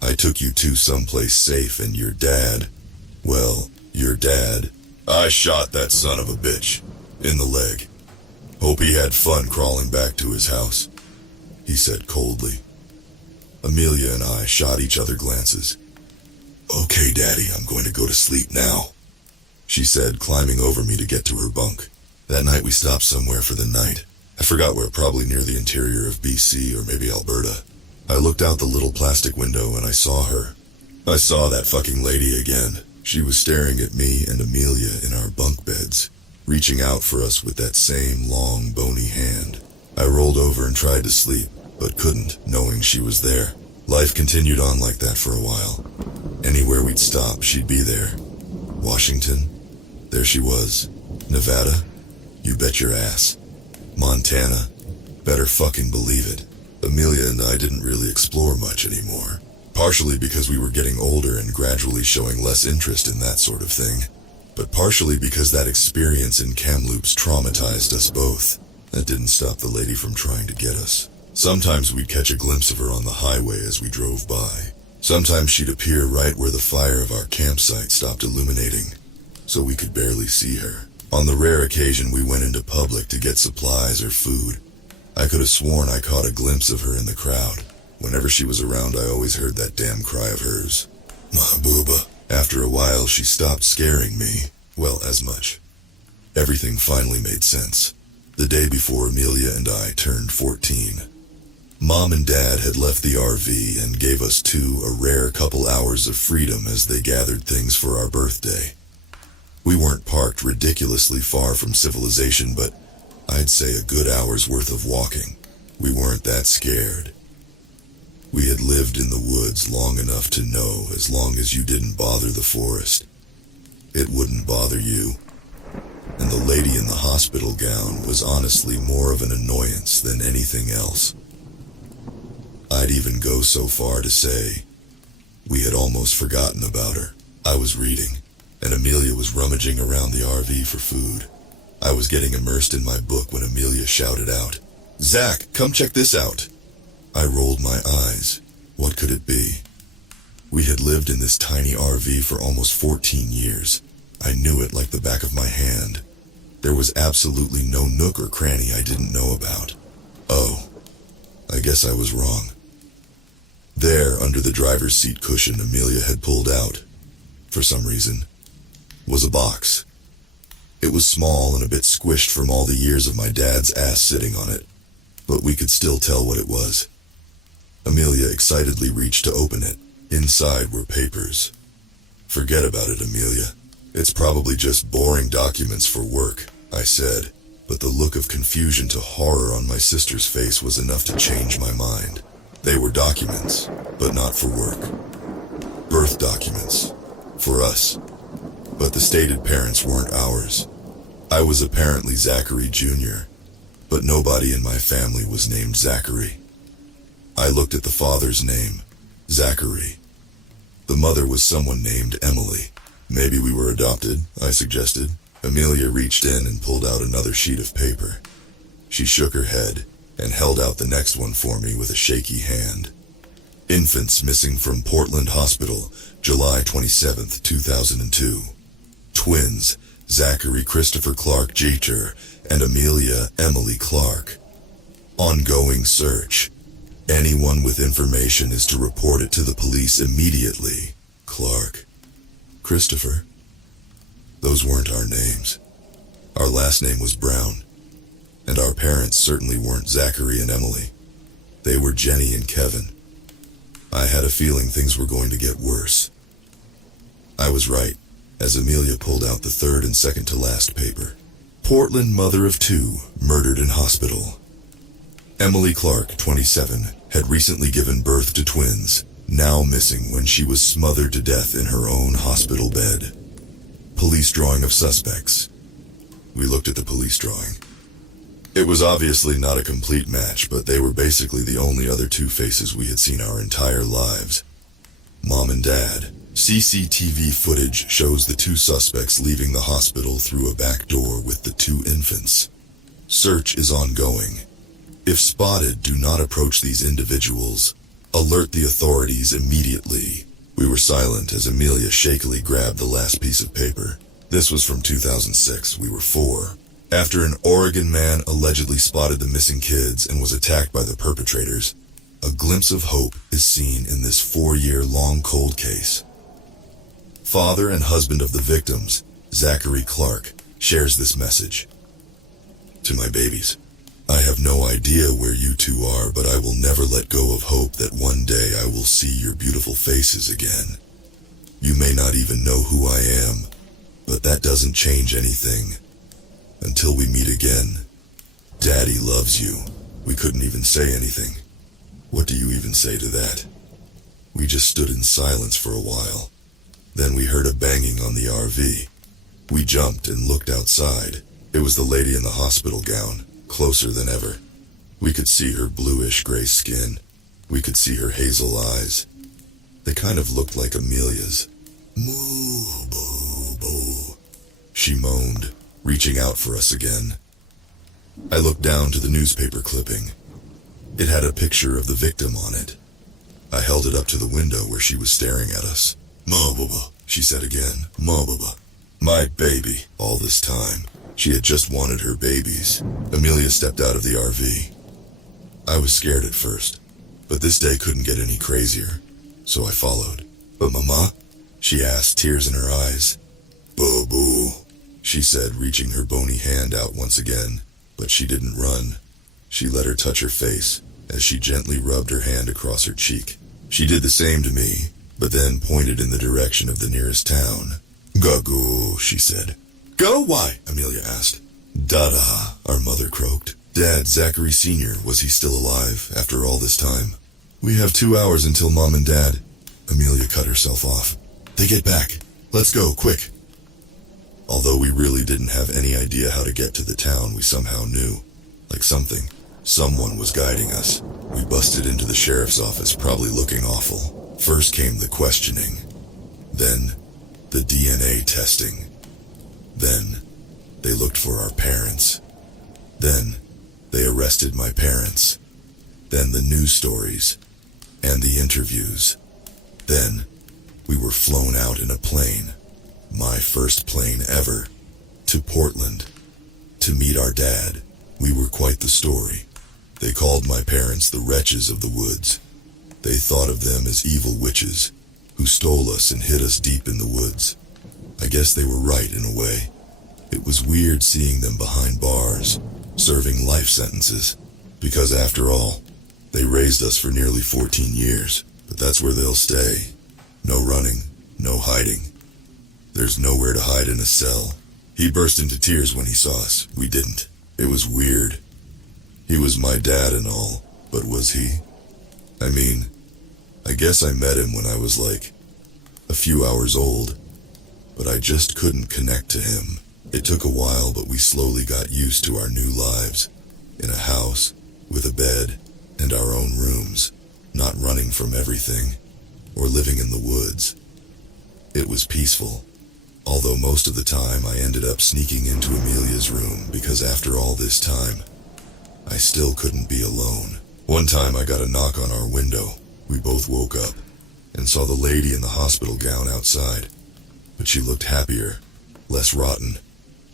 I took you to someplace safe and your dad, I shot that son of a bitch in the leg. Hope he had fun crawling back to his house," he said coldly. Amelia and I shot each other glances. "Okay, Daddy, I'm going to go to sleep now," she said, climbing over me to get to her bunk. That night we stopped somewhere for the night. I forgot where, probably near the interior of BC or maybe Alberta. I looked out the little plastic window and I saw her. I saw that fucking lady again. She was staring at me and Amelia in our bunk beds, reaching out for us with that same long, bony hand. I rolled over and tried to sleep, but couldn't, knowing she was there. Life continued on like that for a while. Anywhere we'd stop, she'd be there. Washington, there she was. Nevada, you bet your ass. Montana, better fucking believe it. Amelia and I didn't really explore much anymore, partially because we were getting older and gradually showing less interest in that sort of thing, but partially because that experience in Kamloops traumatized us both. That didn't stop the lady from trying to get us. Sometimes we'd catch a glimpse of her on the highway as we drove by. Sometimes she'd appear right where the fire of our campsite stopped illuminating, so we could barely see her. On the rare occasion we went into public to get supplies or food, I could have sworn I caught a glimpse of her in the crowd. Whenever she was around, I always heard that damn cry of hers. "Mahbooba." After a while, she stopped scaring me. Well, as much. Everything finally made sense. The day before Amelia and I turned 14. Mom and Dad had left the RV and gave us two a rare couple hours of freedom as they gathered things for our birthday. We weren't parked ridiculously far from civilization, but I'd say a good hour's worth of walking. We weren't that scared. We had lived in the woods long enough to know as long as you didn't bother the forest, it wouldn't bother you. And the lady in the hospital gown was honestly more of an annoyance than anything else. I'd even go so far to say we had almost forgotten about her. I was reading, and Amelia was rummaging around the RV for food. I was getting immersed in my book when Amelia shouted out, "Zach, come check this out." I rolled my eyes. What could it be? We had lived in this tiny RV for almost 14 years. I knew it like the back of my hand. There was absolutely no nook or cranny I didn't know about. Oh, I guess I was wrong. There, under the driver's seat cushion Amelia had pulled out, for some reason, was a box. It was small and a bit squished from all the years of my dad's ass sitting on it, but we could still tell what it was. Amelia excitedly reached to open it. Inside were papers. "Forget about it, Amelia. It's probably just boring documents for work," I said, but the look of confusion to horror on my sister's face was enough to change my mind. They were documents, but not for work. Birth documents. For us. But the stated parents weren't ours. I was apparently Zachary Jr., but nobody in my family was named Zachary. I looked at the father's name, Zachary. The mother was someone named Emily. "Maybe we were adopted," I suggested. Amelia reached in and pulled out another sheet of paper. She shook her head and held out the next one for me with a shaky hand. "Infants missing from Portland Hospital, July 27th, 2002. Twins, Zachary Christopher Clark Jeter and Amelia Emily Clark. Ongoing search. Anyone with information is to report it to the police immediately. Clark. Christopher. Those weren't our names. Our last name was Brown. And our parents certainly weren't Zachary and Emily. They were Jenny and Kevin. I had a feeling things were going to get worse. I was right, as Amelia pulled out the third and second to last paper. Portland mother of 2, murdered in hospital. Emily Clark, 27, had recently given birth to twins, now missing when she was smothered to death in her own hospital bed. Police drawing of suspects. We looked at the police drawing. It was obviously not a complete match, but they were basically the only other 2 faces we had seen our entire lives. Mom and Dad. CCTV footage shows the 2 suspects leaving the hospital through a back door with the 2 infants. Search is ongoing. If spotted, do not approach these individuals. Alert the authorities immediately. We were silent as Amelia shakily grabbed the last piece of paper. This was from 2006. We were 4. After an Oregon man allegedly spotted the missing kids and was attacked by the perpetrators, a glimpse of hope is seen in this 4-year-long cold case. Father and husband of the victims, Zachary Clark, shares this message. To my babies, I have no idea where you 2 are, but I will never let go of hope that one day I will see your beautiful faces again. You may not even know who I am, but that doesn't change anything. Until we meet again. Daddy loves you. We couldn't even say anything. What do you even say to that? We just stood in silence for a while. Then we heard a banging on the RV. We jumped and looked outside. It was the lady in the hospital gown, closer than ever. We could see her bluish-gray skin. We could see her hazel eyes. They kind of looked like Amelia's. Moo, boo, boo. She moaned, reaching out for us again. I looked down to the newspaper clipping. It had a picture of the victim on it. I held it up to the window where she was staring at us. Ma baba, she said again. Ma baba. My baby. All this time, she had just wanted her babies. Amelia stepped out of the RV. I was scared at first, but this day couldn't get any crazier, so I followed. But Mama? She asked, tears in her eyes. Boo-boo, she said, reaching her bony hand out once again, but she didn't run. She let her touch her face as she gently rubbed her hand across her cheek. She did the same to me, but then pointed in the direction of the nearest town. Go, she said. Go, why? Amelia asked. Dada, our mother croaked. Dad, Zachary Sr., was he still alive after all this time? We have 2 hours until Mom and Dad. Amelia cut herself off. They get back. Let's go, quick. Although we really didn't have any idea how to get to the town, we somehow knew. Like someone was guiding us. We busted into the sheriff's office, probably looking awful. First came the questioning. Then, the DNA testing. Then, they looked for our parents. Then, they arrested my parents. Then the news stories. And the interviews. Then, we were flown out in a plane. My first plane ever. To Portland. To meet our dad. We were quite the story. They called my parents the wretches of the woods. They thought of them as evil witches, who stole us and hid us deep in the woods. I guess they were right in a way. It was weird seeing them behind bars, serving life sentences, because after all, they raised us for nearly 14 years, but that's where they'll stay. No running, no hiding. There's nowhere to hide in a cell. He burst into tears when he saw us. We didn't. It was weird. He was my dad and all, but was he? I mean, I guess I met him when I was like a few hours old, but I just couldn't connect to him. It took a while, but we slowly got used to our new lives, in a house, with a bed, and our own rooms, not running from everything, or living in the woods. It was peaceful, although most of the time I ended up sneaking into Amelia's room because after all this time, I still couldn't be alone. One time I got a knock on our window. We both woke up and saw the lady in the hospital gown outside, but she looked happier, less rotten,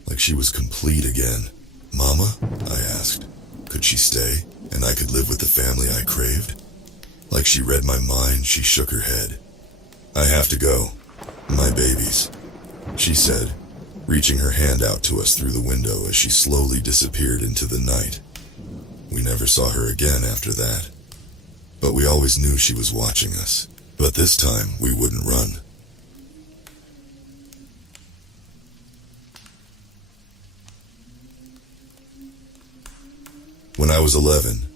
like she was complete again. Mama? I asked. Could she stay, and I could live with the family I craved? Like she read my mind, she shook her head. I have to go. My babies, she said, reaching her hand out to us through the window as she slowly disappeared into the night. We never saw her again after that, but we always knew she was watching us. But this time, we wouldn't run. When I was 11,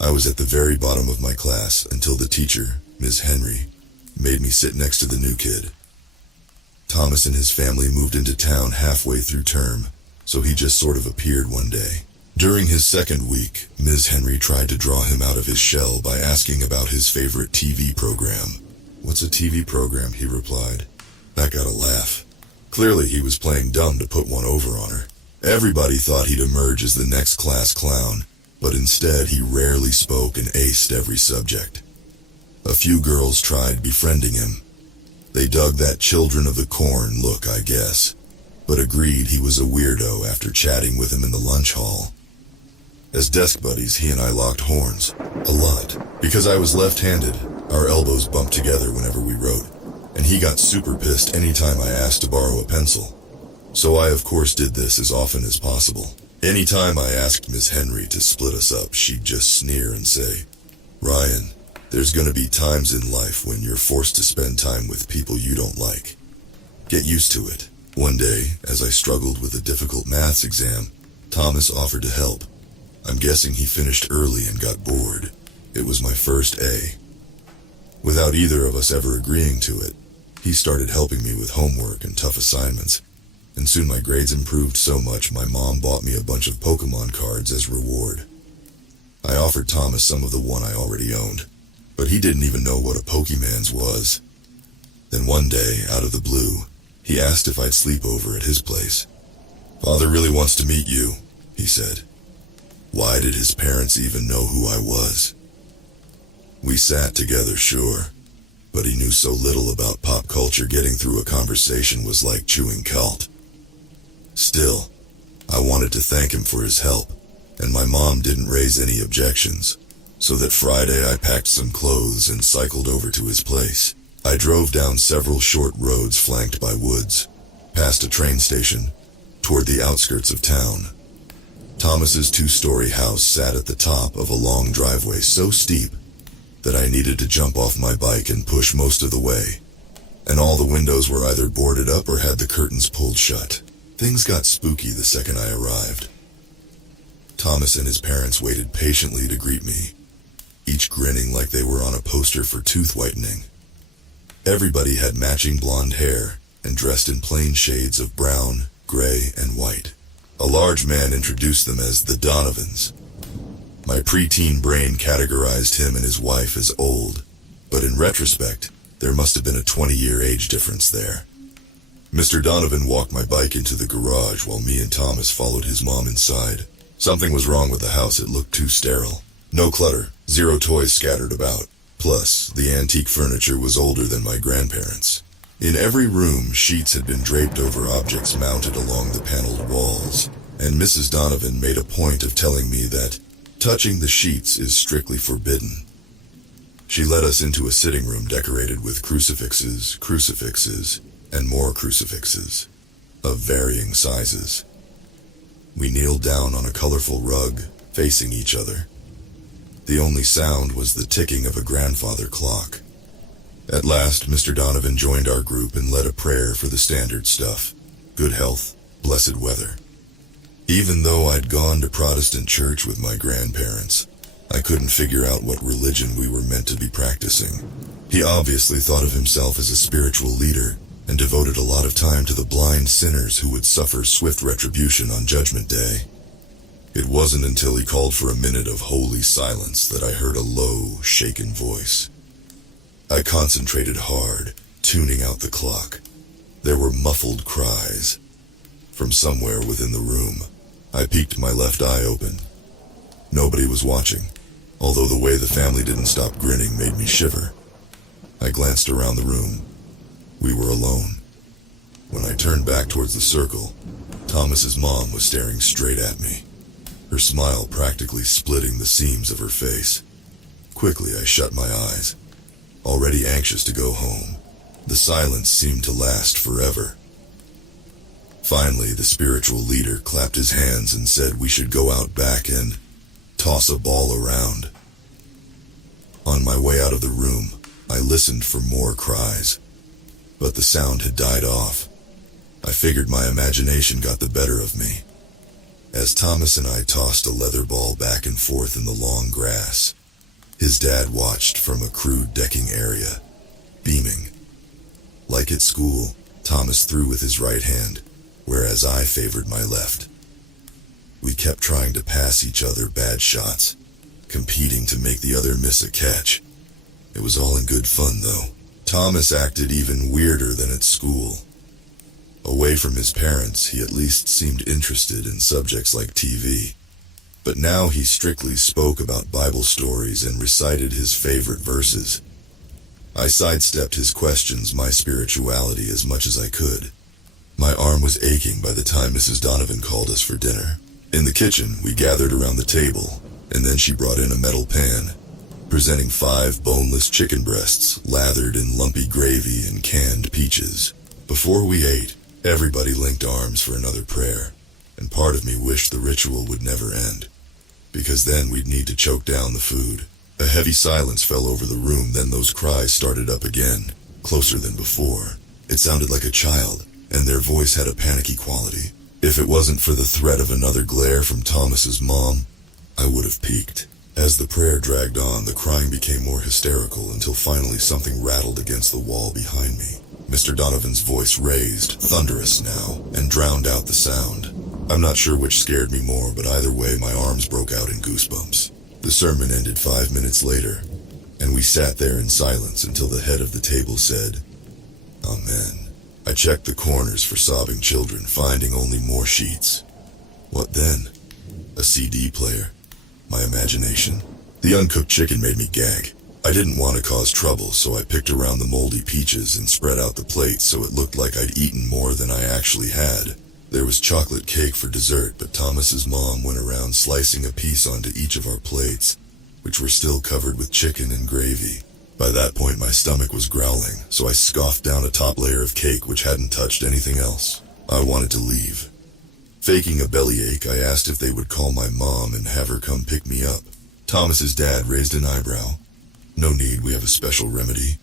I was at the very bottom of my class until the teacher, Ms. Henry, made me sit next to the new kid. Thomas and his family moved into town halfway through term, so he just sort of appeared one day. During his second week, Ms. Henry tried to draw him out of his shell by asking about his favorite TV program. "What's a TV program?" he replied. That got a laugh. Clearly he was playing dumb to put one over on her. Everybody thought he'd emerge as the next class clown, but instead he rarely spoke and aced every subject. A few girls tried befriending him. They dug that children of the corn look, I guess, but agreed he was a weirdo after chatting with him in the lunch hall. As desk buddies, he and I locked horns. A lot. Because I was left-handed, our elbows bumped together whenever we wrote, and he got super pissed anytime I asked to borrow a pencil. So I of course did this as often as possible. Anytime I asked Miss Henry to split us up, she'd just sneer and say, "Ryan, there's gonna be times in life when you're forced to spend time with people you don't like. Get used to it." One day, as I struggled with a difficult maths exam, Thomas offered to help. I'm guessing he finished early and got bored. It was my first A. Without either of us ever agreeing to it, he started helping me with homework and tough assignments, and soon my grades improved so much my mom bought me a bunch of Pokemon cards as reward. I offered Thomas some of the one I already owned, but he didn't even know what a Pokemans was. Then one day, out of the blue, he asked if I'd sleep over at his place. "Father really wants to meet you," he said. Why did his parents even know who I was? We sat together, sure, but he knew so little about pop culture getting through a conversation was like chewing cult. Still, I wanted to thank him for his help, and my mom didn't raise any objections, so that Friday I packed some clothes and cycled over to his place. I drove down several short roads flanked by woods, past a train station, toward the outskirts of town. Thomas's two-story house sat at the top of a long driveway so steep that I needed to jump off my bike and push most of the way, and all the windows were either boarded up or had the curtains pulled shut. Things got spooky the second I arrived. Thomas and his parents waited patiently to greet me, each grinning like they were on a poster for tooth whitening. Everybody had matching blonde hair and dressed in plain shades of brown, gray, and white. A large man introduced them as the Donovans. My preteen brain categorized him and his wife as old, but in retrospect, there must have been a 20-year age difference there. Mr. Donovan walked my bike into the garage while me and Thomas followed his mom inside. Something was wrong with the house. It looked too sterile. No clutter, zero toys scattered about. Plus, the antique furniture was older than my grandparents'. In every room, sheets had been draped over objects mounted along the paneled walls, and Mrs. Donovan made a point of telling me that touching the sheets is strictly forbidden. She led us into a sitting room decorated with crucifixes, and more crucifixes, of varying sizes. We kneeled down on a colorful rug, facing each other. The only sound was the ticking of a grandfather clock. At last, Mr. Donovan joined our group and led a prayer for the standard stuff. Good health, blessed weather. Even though I'd gone to Protestant church with my grandparents, I couldn't figure out what religion we were meant to be practicing. He obviously thought of himself as a spiritual leader and devoted a lot of time to the blind sinners who would suffer swift retribution on Judgment Day. It wasn't until he called for a minute of holy silence that I heard a low, shaken voice. I concentrated hard, tuning out the clock. There were muffled cries from somewhere within the room. I peeked my left eye open. Nobody was watching, although the way the family didn't stop grinning made me shiver. I glanced around the room. We were alone. When I turned back towards the circle, Thomas's mom was staring straight at me, her smile practically splitting the seams of her face. Quickly, I shut my eyes, already anxious to go home. The silence seemed to last forever. Finally, the spiritual leader clapped his hands and said we should go out back and toss a ball around. On my way out of the room, I listened for more cries, but the sound had died off. I figured my imagination got the better of me. As Thomas and I tossed a leather ball back and forth in the long grass, his dad watched from a crude decking area, beaming. Like at school, Thomas threw with his right hand, whereas I favored my left. We kept trying to pass each other bad shots, competing to make the other miss a catch. It was all in good fun, though. Thomas acted even weirder than at school. Away from his parents, he at least seemed interested in subjects like TV. But now he strictly spoke about Bible stories and recited his favorite verses. I sidestepped his questions my spirituality as much as I could. My arm was aching by the time Mrs. Donovan called us for dinner. In the kitchen, we gathered around the table, and then she brought in a metal pan, presenting 5 boneless chicken breasts lathered in lumpy gravy and canned peaches. Before we ate, everybody linked arms for another prayer, and part of me wished the ritual would never end, because then we'd need to choke down the food. A heavy silence fell over the room, then those cries started up again, closer than before. It sounded like a child, and their voice had a panicky quality. If it wasn't for the threat of another glare from Thomas's mom, I would have peeked. As the prayer dragged on, the crying became more hysterical until finally something rattled against the wall behind me. Mr. Donovan's voice raised, thunderous now, and drowned out the sound. I'm not sure which scared me more, but either way my arms broke out in goosebumps. The sermon ended 5 minutes later, and we sat there in silence until the head of the table said, "Amen." I checked the corners for sobbing children, finding only more sheets. What then? A CD player? My imagination? The uncooked chicken made me gag. I didn't want to cause trouble, so I picked around the moldy peaches and spread out the plates so it looked like I'd eaten more than I actually had. There was chocolate cake for dessert, but Thomas's mom went around slicing a piece onto each of our plates, which were still covered with chicken and gravy. By that point my stomach was growling, so I scoffed down a top layer of cake which hadn't touched anything else. I wanted to leave. Faking a bellyache, I asked if they would call my mom and have her come pick me up. Thomas's dad raised an eyebrow. "No need, we have a special remedy."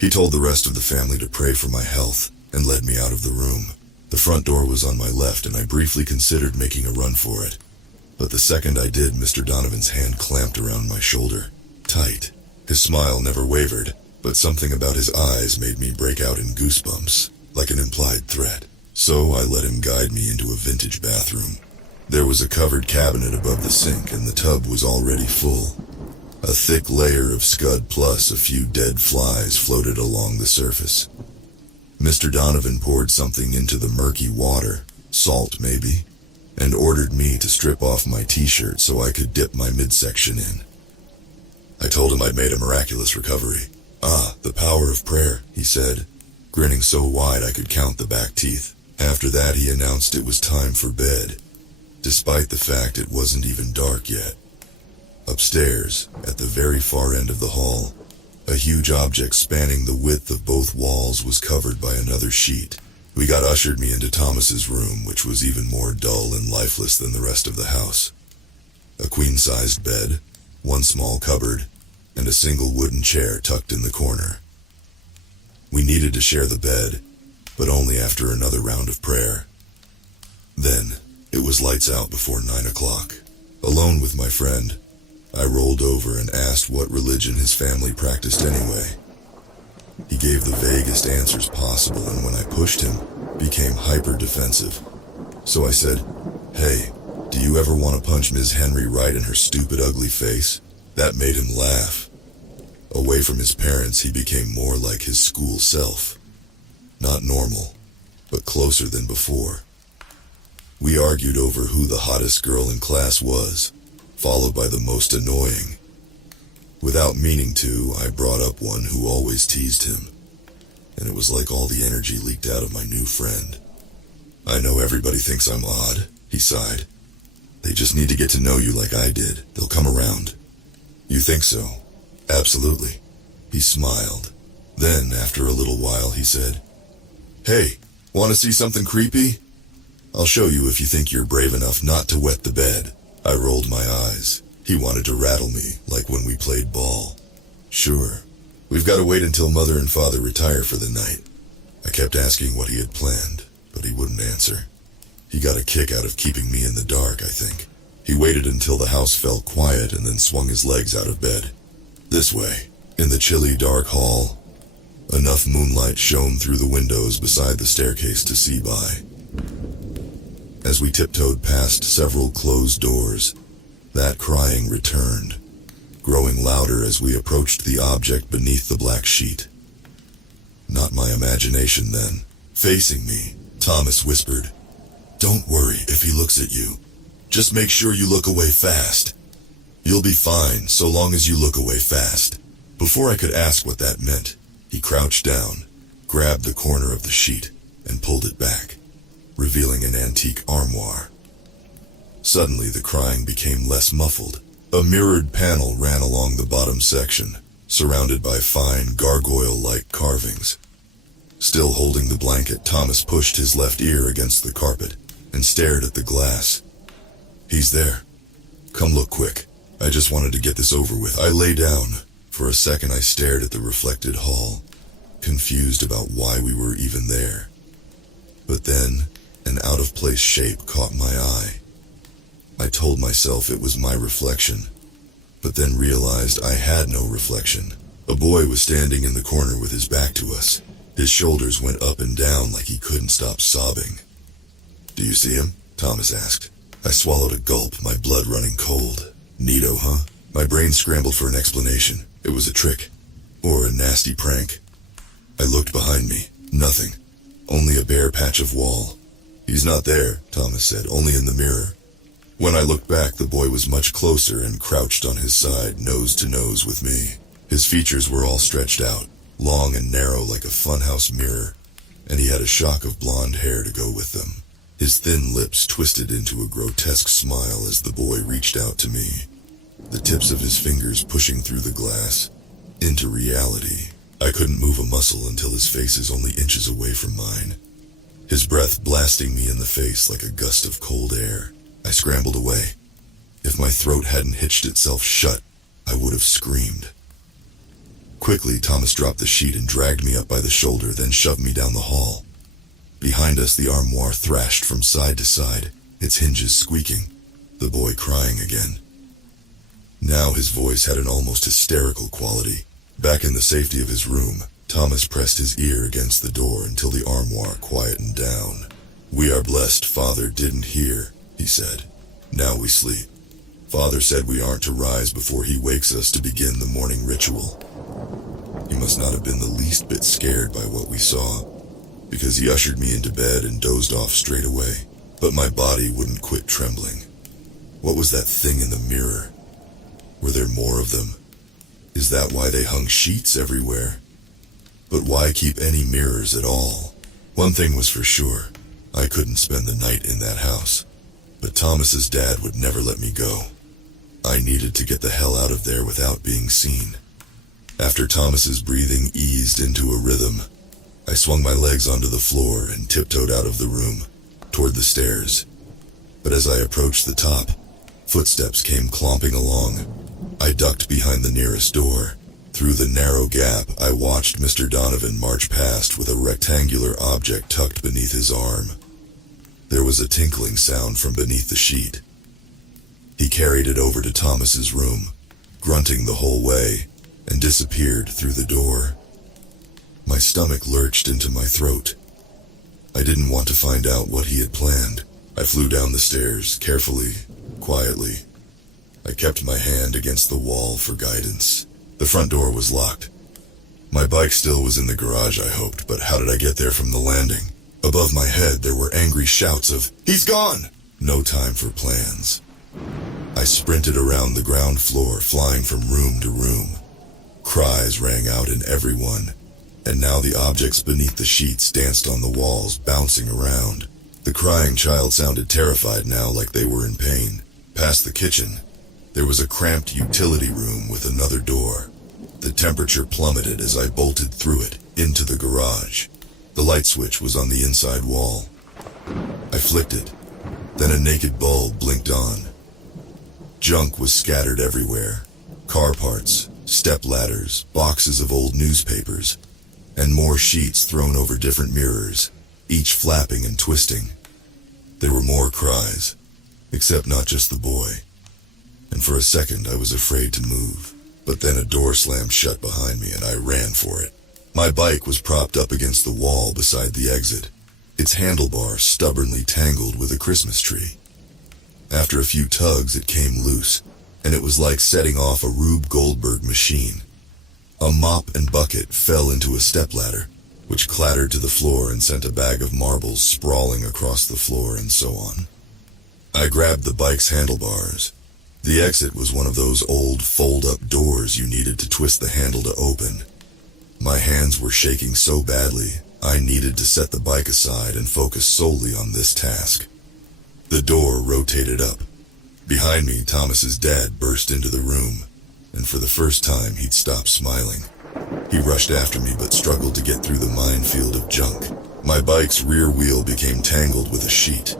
He told the rest of the family to pray for my health and led me out of the room. The front door was on my left and I briefly considered making a run for it. But the second I did, Mr. Donovan's hand clamped around my shoulder. Tight. His smile never wavered, but something about his eyes made me break out in goosebumps, like an implied threat. So I let him guide me into a vintage bathroom. There was a covered cabinet above the sink and the tub was already full. A thick layer of scud plus a few dead flies floated along the surface. Mr. Donovan poured something into the murky water, salt maybe, and ordered me to strip off my t-shirt so I could dip my midsection in. I told him I'd made a miraculous recovery. "Ah, the power of prayer," he said, grinning so wide I could count the back teeth. After that he announced it was time for bed, despite the fact it wasn't even dark yet. Upstairs, at the very far end of the hall, a huge object spanning the width of both walls was covered by another sheet. We got ushered me into Thomas's room, which was even more dull and lifeless than the rest of the house. A queen-sized bed, one small cupboard, and a single wooden chair tucked in the corner. We needed to share the bed, but only after another round of prayer. Then, it was lights out before 9 o'clock. Alone with my friend, I rolled over and asked what religion his family practiced anyway. He gave the vaguest answers possible, and when I pushed him, became hyper-defensive. So I said, "Hey, do you ever want to punch Ms. Henry right in her stupid ugly face?" That made him laugh. Away from his parents, he became more like his school self. Not normal, but closer than before. We argued over who the hottest girl in class was, followed by the most annoying. Without meaning to, I brought up one who always teased him, and it was like all the energy leaked out of my new friend. "I know everybody thinks I'm odd," he sighed. "They just need to get to know you like I did. They'll come around." "You think so?" "Absolutely." He smiled. Then, after a little while, he said, "Hey, want to see something creepy?" I'll show you if you think you're brave enough not to wet the bed. I rolled my eyes. He wanted to rattle me, like when we played ball. Sure. We've got to wait until Mother and Father retire for the night. I kept asking what he had planned, but he wouldn't answer. He got a kick out of keeping me in the dark, I think. He waited until the house fell quiet and then swung his legs out of bed. This way, in the chilly, dark hall. Enough moonlight shone through the windows beside the staircase to see by. As we tiptoed past several closed doors, that crying returned, growing louder as we approached the object beneath the black sheet. Not my imagination then. Facing me, Thomas whispered, "Don't worry if he looks at you. Just make sure you look away fast. You'll be fine so long as you look away fast." Before I could ask what that meant, he crouched down, grabbed the corner of the sheet, and pulled it back, revealing an antique armoire. Suddenly the crying became less muffled. A mirrored panel ran along the bottom section, surrounded by fine gargoyle-like carvings. Still holding the blanket, Thomas pushed his left ear against the carpet and stared at the glass. "He's there. Come look quick. I just wanted to get this over with." I lay down. For a second I stared at the reflected hall, confused about why we were even there. But then, an out-of-place shape caught my eye. I told myself it was my reflection, but then realized I had no reflection. A boy was standing in the corner with his back to us. His shoulders went up and down like he couldn't stop sobbing. "Do you see him?" Thomas asked. I swallowed a gulp, my blood running cold. "Neato, huh?" My brain scrambled for an explanation. It was a trick. Or a nasty prank. I looked behind me. Nothing. Only a bare patch of wall. "He's not there," Thomas said, "only in the mirror." When I looked back, the boy was much closer and crouched on his side, nose to nose with me. His features were all stretched out, long and narrow like a funhouse mirror, and he had a shock of blonde hair to go with them. His thin lips twisted into a grotesque smile as the boy reached out to me, the tips of his fingers pushing through the glass, into reality. I couldn't move a muscle until his face is only inches away from mine, his breath blasting me in the face like a gust of cold air. I scrambled away. If my throat hadn't hitched itself shut, I would have screamed. Quickly, Thomas dropped the sheet and dragged me up by the shoulder, then shoved me down the hall. Behind us, the armoire thrashed from side to side, its hinges squeaking, the boy crying again. Now his voice had an almost hysterical quality. Back in the safety of his room, Thomas pressed his ear against the door until the armoire quietened down. "We are blessed Father didn't hear," he said. "Now we sleep. Father said we aren't to rise before he wakes us to begin the morning ritual." He must not have been the least bit scared by what we saw, because he ushered me into bed and dozed off straight away. But my body wouldn't quit trembling. What was that thing in the mirror? Were there more of them? Is that why they hung sheets everywhere? But why keep any mirrors at all? One thing was for sure. I couldn't spend the night in that house. But Thomas's dad would never let me go. I needed to get the hell out of there without being seen. After Thomas's breathing eased into a rhythm, I swung my legs onto the floor and tiptoed out of the room, toward the stairs. But as I approached the top, footsteps came clomping along. I ducked behind the nearest door. Through the narrow gap, I watched Mr. Donovan march past with a rectangular object tucked beneath his arm. There was a tinkling sound from beneath the sheet. He carried it over to Thomas's room, grunting the whole way, and disappeared through the door. My stomach lurched into my throat. I didn't want to find out what he had planned. I flew down the stairs, carefully, quietly. I kept my hand against the wall for guidance. The front door was locked. My bike still was in the garage, I hoped, but how did I get there from the landing? Above my head, there were angry shouts of, "He's gone!" No time for plans. I sprinted around the ground floor, flying from room to room. Cries rang out in everyone, and now the objects beneath the sheets danced on the walls, bouncing around. The crying child sounded terrified now, like they were in pain. Past the kitchen, there was a cramped utility room with another door. The temperature plummeted as I bolted through it, into the garage. The light switch was on the inside wall. I flicked it. Then a naked bulb blinked on. Junk was scattered everywhere. Car parts, step ladders, boxes of old newspapers, and more sheets thrown over different mirrors, each flapping and twisting. There were more cries, except not just the boy. And for a second I was afraid to move. But then a door slammed shut behind me and I ran for it. My bike was propped up against the wall beside the exit, its handlebar stubbornly tangled with a Christmas tree. After a few tugs it came loose, and it was like setting off a Rube Goldberg machine. A mop and bucket fell into a stepladder, which clattered to the floor and sent a bag of marbles sprawling across the floor and so on. I grabbed the bike's handlebars. The exit was one of those old fold-up doors you needed to twist the handle to open. My hands were shaking so badly, I needed to set the bike aside and focus solely on this task. The door rotated up. Behind me, Thomas's dad burst into the room, and for the first time he'd stopped smiling. He rushed after me but struggled to get through the minefield of junk. My bike's rear wheel became tangled with a sheet,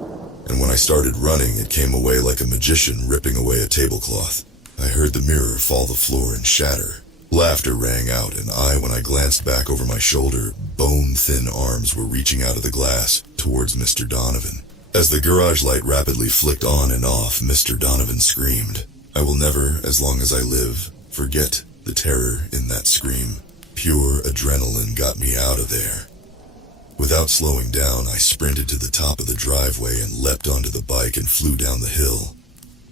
and when I started running, it came away like a magician ripping away a tablecloth. I heard the mirror fall to the floor and shatter. Laughter rang out, and when I glanced back over my shoulder, bone-thin arms were reaching out of the glass towards Mr. Donovan. As the garage light rapidly flicked on and off, Mr. Donovan screamed. I will never, as long as I live, forget the terror in that scream. Pure adrenaline got me out of there. Without slowing down, I sprinted to the top of the driveway and leapt onto the bike and flew down the hill.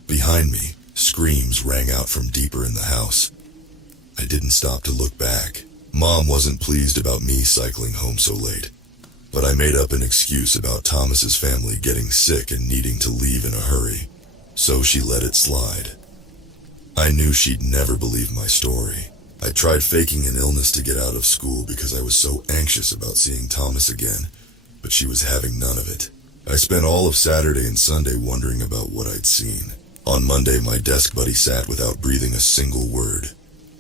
Behind me, screams rang out from deeper in the house. I didn't stop to look back. Mom wasn't pleased about me cycling home so late, but I made up an excuse about Thomas's family getting sick and needing to leave in a hurry, so she let it slide. I knew she'd never believe my story. I tried faking an illness to get out of school because I was so anxious about seeing Thomas again, but she was having none of it. I spent all of Saturday and Sunday wondering about what I'd seen. On Monday, my desk buddy sat without breathing a single word.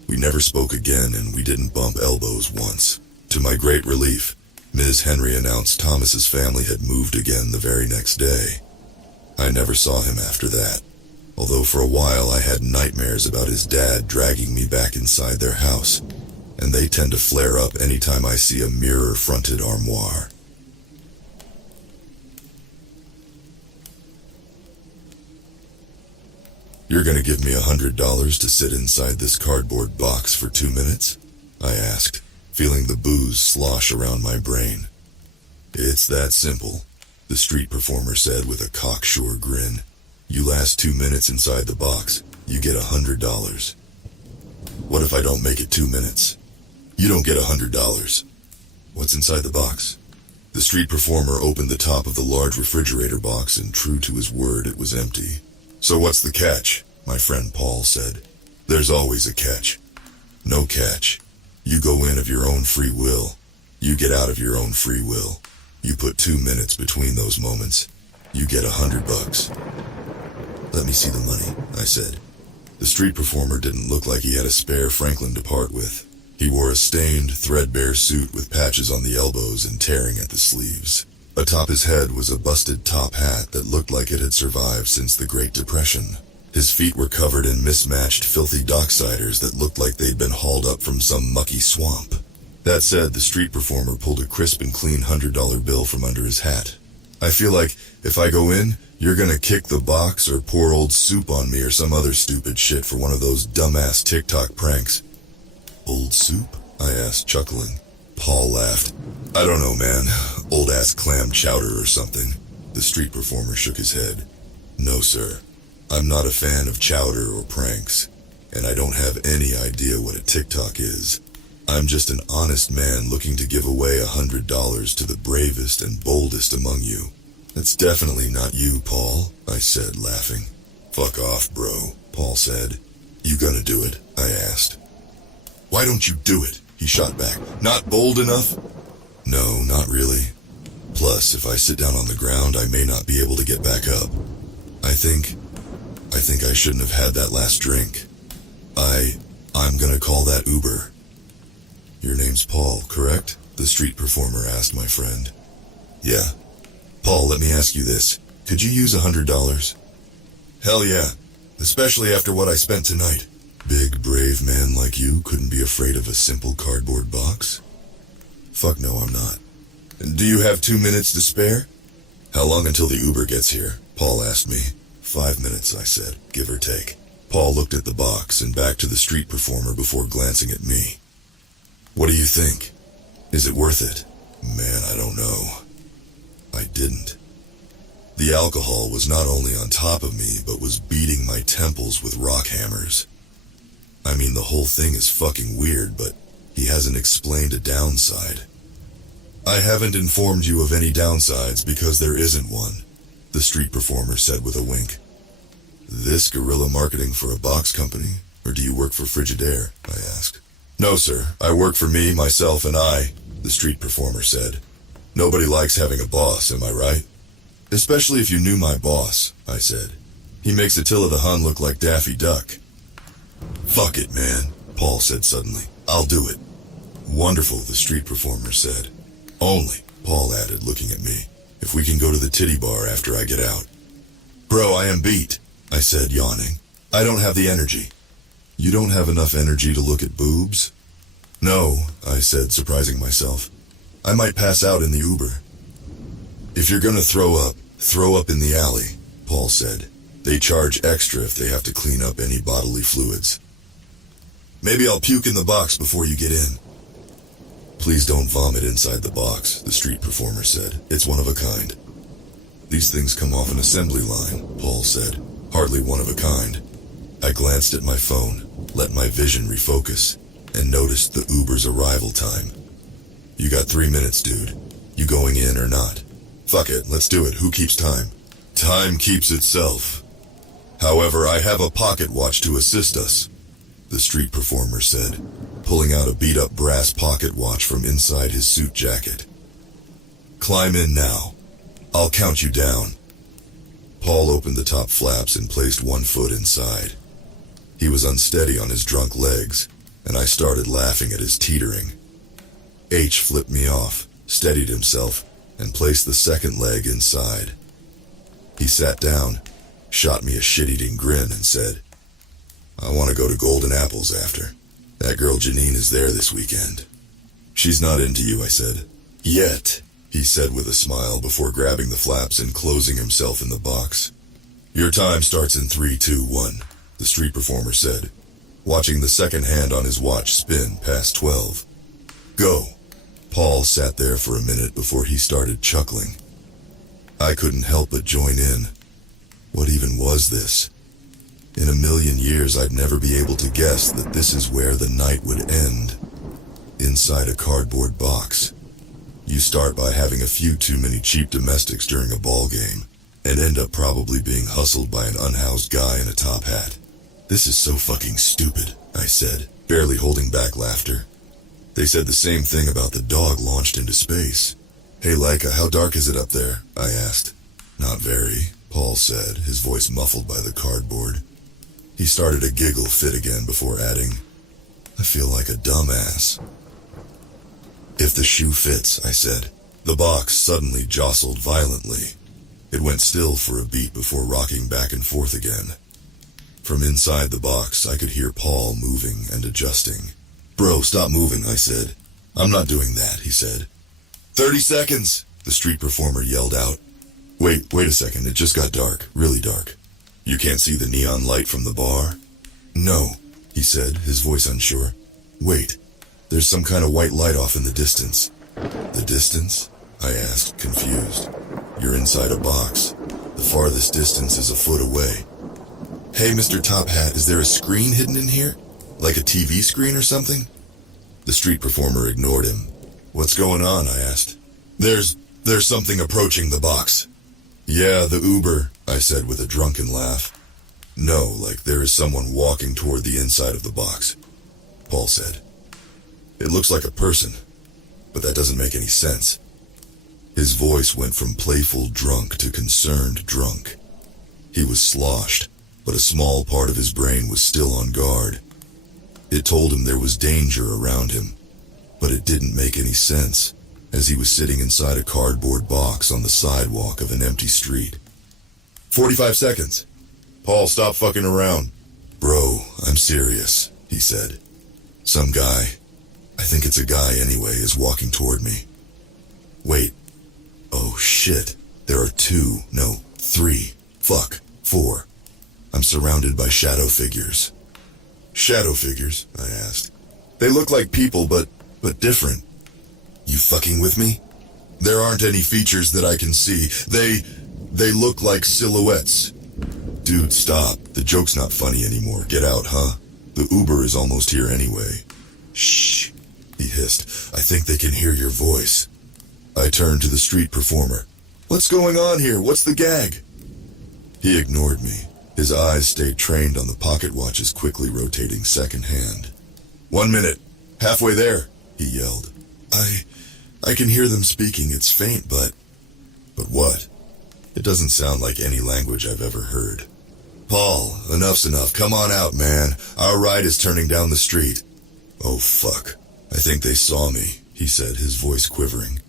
We never spoke again, and we didn't bump elbows once. To my great relief, Ms. Henry announced Thomas's family had moved again the very next day. I never saw him after that, although for a while I had nightmares about his dad dragging me back inside their house, and they tend to flare up anytime I see a mirror-fronted armoire. You're gonna give me $100 to sit inside this cardboard box for 2 minutes? I asked, feeling the booze slosh around my brain. It's that simple, the street performer said with a cocksure grin. You last 2 minutes inside the box, you get $100. What if I don't make it 2 minutes? You don't get $100. What's inside the box? The street performer opened the top of the large refrigerator box, and true to his word, it was empty. So what's the catch? My friend Paul said. There's always a catch. No catch. You go in of your own free will. You get out of your own free will. You put 2 minutes between those moments. You get $100. Let me see the money, I said. The street performer didn't look like he had a spare Franklin to part with. He wore a stained, threadbare suit with patches on the elbows and tearing at the sleeves. Atop his head was a busted top hat that looked like it had survived since the Great Depression. His feet were covered in mismatched, filthy docksiders that looked like they'd been hauled up from some mucky swamp. That said, the street performer pulled a crisp and clean $100 bill from under his hat. I feel like if I go in, you're gonna kick the box or pour old soup on me or some other stupid shit for one of those dumbass TikTok pranks. Old soup? I asked, chuckling. Paul laughed. I don't know, man. Old-ass clam chowder or something. The street performer shook his head. No, sir. I'm not a fan of chowder or pranks, and I don't have any idea what a TikTok is. I'm just an honest man looking to give away $100 to the bravest and boldest among you. That's definitely not you, Paul, I said, laughing. Fuck off, bro, Paul said. You gonna do it? I asked. Why don't you do it? He shot back. Not bold enough? No, not really. Plus, if I sit down on the ground, I may not be able to get back up. I think I shouldn't have had that last drink. I'm gonna call that Uber. Your name's Paul, correct? The street performer asked my friend. Yeah. Paul, let me ask you this. Could you use $100? Hell yeah. Especially after what I spent tonight. Big, brave man like you couldn't be afraid of a simple cardboard box? Fuck no, I'm not. Do you have 2 minutes to spare? How long until the Uber gets here? Paul asked me. 5 minutes, I said, give or take. Paul looked at the box and back to the street performer before glancing at me. What do you think? Is it worth it? Man, I don't know. I didn't. The alcohol was not only on top of me, but was beating my temples with rock hammers. I mean, the whole thing is fucking weird, but he hasn't explained a downside. I haven't informed you of any downsides because there isn't one, the street performer said with a wink. This guerrilla marketing for a box company, or do you work for Frigidaire? I asked. No, sir. I work for me, myself, and I, the street performer said. Nobody likes having a boss, am I right? Especially if you knew my boss, I said. He makes Attila the Hun look like Daffy Duck. Fuck it, man, Paul said suddenly. I'll do it. Wonderful, the street performer said. Only, Paul added, looking at me, if we can go to the titty bar after I get out. Bro, I am beat, I said, yawning. I don't have the energy. You don't have enough energy to look at boobs? No, I said, surprising myself. I might pass out in the Uber. If you're gonna throw up in the alley, Paul said. They charge extra if they have to clean up any bodily fluids. Maybe I'll puke in the box before you get in. Please don't vomit inside the box, the street performer said. It's one of a kind. These things come off an assembly line, Paul said. Hardly one of a kind. I glanced at my phone, let my vision refocus, and noticed the Uber's arrival time. You got 3 minutes, dude. You going in or not? Fuck it, let's do it. Who keeps time? Time keeps itself. However, I have a pocket watch to assist us, the street performer said, pulling out a beat-up brass pocket watch from inside his suit jacket. Climb in now. I'll count you down. Paul opened the top flaps and placed 1 foot inside. He was unsteady on his drunk legs, and I started laughing at his teetering. H flipped me off, steadied himself, and placed the second leg inside. He sat down, shot me a shit-eating grin, and said, I want to go to Golden Apples after. That girl Janine is there this weekend. She's not into you, I said. Yet, he said with a smile before grabbing the flaps and closing himself in the box. Your time starts in 3, 2, 1, the street performer said, watching the second hand on his watch spin past 12. Go. Paul sat there for a minute before he started chuckling. I couldn't help but join in. What even was this? In a million years, I'd never be able to guess that this is where the night would end. Inside a cardboard box. You start by having a few too many cheap domestics during a ball game, and end up probably being hustled by an unhoused guy in a top hat. This is so fucking stupid, I said, barely holding back laughter. They said the same thing about the dog launched into space. Hey Laika, how dark is it up there? I asked. Not very, Paul said, his voice muffled by the cardboard. He started a giggle fit again before adding, I feel like a dumbass. If the shoe fits, I said. The box suddenly jostled violently. It went still for a beat before rocking back and forth again. From inside the box, I could hear Paul moving and adjusting. Bro, stop moving, I said. I'm not doing that, he said. 30 seconds, the street performer yelled out. Wait a second, it just got dark, really dark. You can't see the neon light from the bar? No, he said, his voice unsure. Wait, there's some kind of white light off in the distance. The distance? I asked, confused. You're inside a box. The farthest distance is a foot away. Hey, Mr. Top Hat, is there a screen hidden in here? Like a TV screen or something? The street performer ignored him. What's going on? I asked. There's something approaching the box. Yeah, the Uber, I said with a drunken laugh. No, like there is someone walking toward the inside of the box, Paul said. It looks like a person, but that doesn't make any sense. His voice went from playful drunk to concerned drunk. He was sloshed, but a small part of his brain was still on guard. It told him there was danger around him, but it didn't make any sense, as he was sitting inside a cardboard box on the sidewalk of an empty street. 45 seconds. Paul, stop fucking around. Bro, I'm serious, he said. Some guy, I think it's a guy anyway, is walking toward me. Wait. Oh shit. There are 2, no, 3, 4. I'm surrounded by shadow figures. Shadow figures? I asked. They look like people, but different. You fucking with me? There aren't any features that I can see. They look like silhouettes. Dude, stop. The joke's not funny anymore. Get out, huh? The Uber is almost here anyway. Shh, he hissed. I think they can hear your voice. I turned to the street performer. What's going on here? What's the gag? He ignored me. His eyes stayed trained on the pocket watch's quickly rotating second hand. 1 minute. Halfway there, he yelled. I can hear them speaking. It's faint, but what? It doesn't sound like any language I've ever heard. Paul, enough's enough. Come on out, man. Our ride is turning down the street. Oh, fuck. I think they saw me, he said, his voice quivering.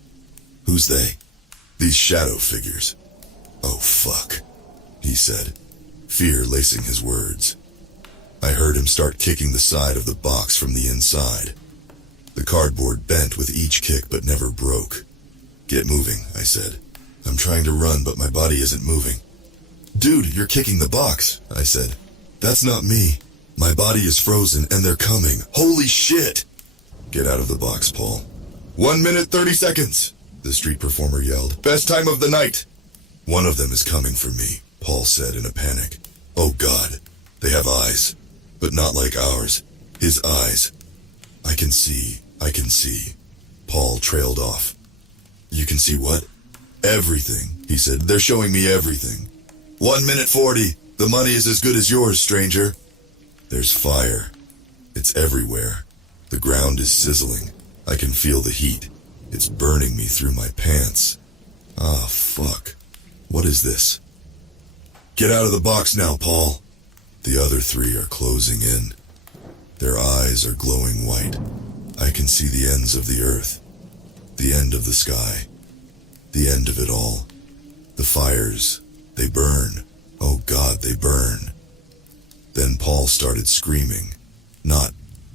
Who's they? These shadow figures. Oh, fuck, he said, fear lacing his words. I heard him start kicking the side of the box from the inside. The cardboard bent with each kick but never broke. Get moving, I said. I'm trying to run, but my body isn't moving. Dude, you're kicking the box, I said. That's not me. My body is frozen and they're coming. Holy shit! Get out of the box, Paul. 1 minute, 30 seconds, the street performer yelled. Best time of the night. One of them is coming for me, Paul said in a panic. Oh God, they have eyes, but not like ours. His eyes. I can see. Paul trailed off. You can see what? Everything, he said. They're showing me everything. 1 minute 40. The money is as good as yours, stranger. There's fire. It's everywhere. The ground is sizzling. I can feel the heat. It's burning me through my pants. Ah, fuck. What is this? Get out of the box now, Paul. The other 3 are closing in. Their eyes are glowing white. I can see the ends of the earth. The end of the sky. The end of it all. The fires, they burn. Oh God, they burn. Then Paul started screaming. Not,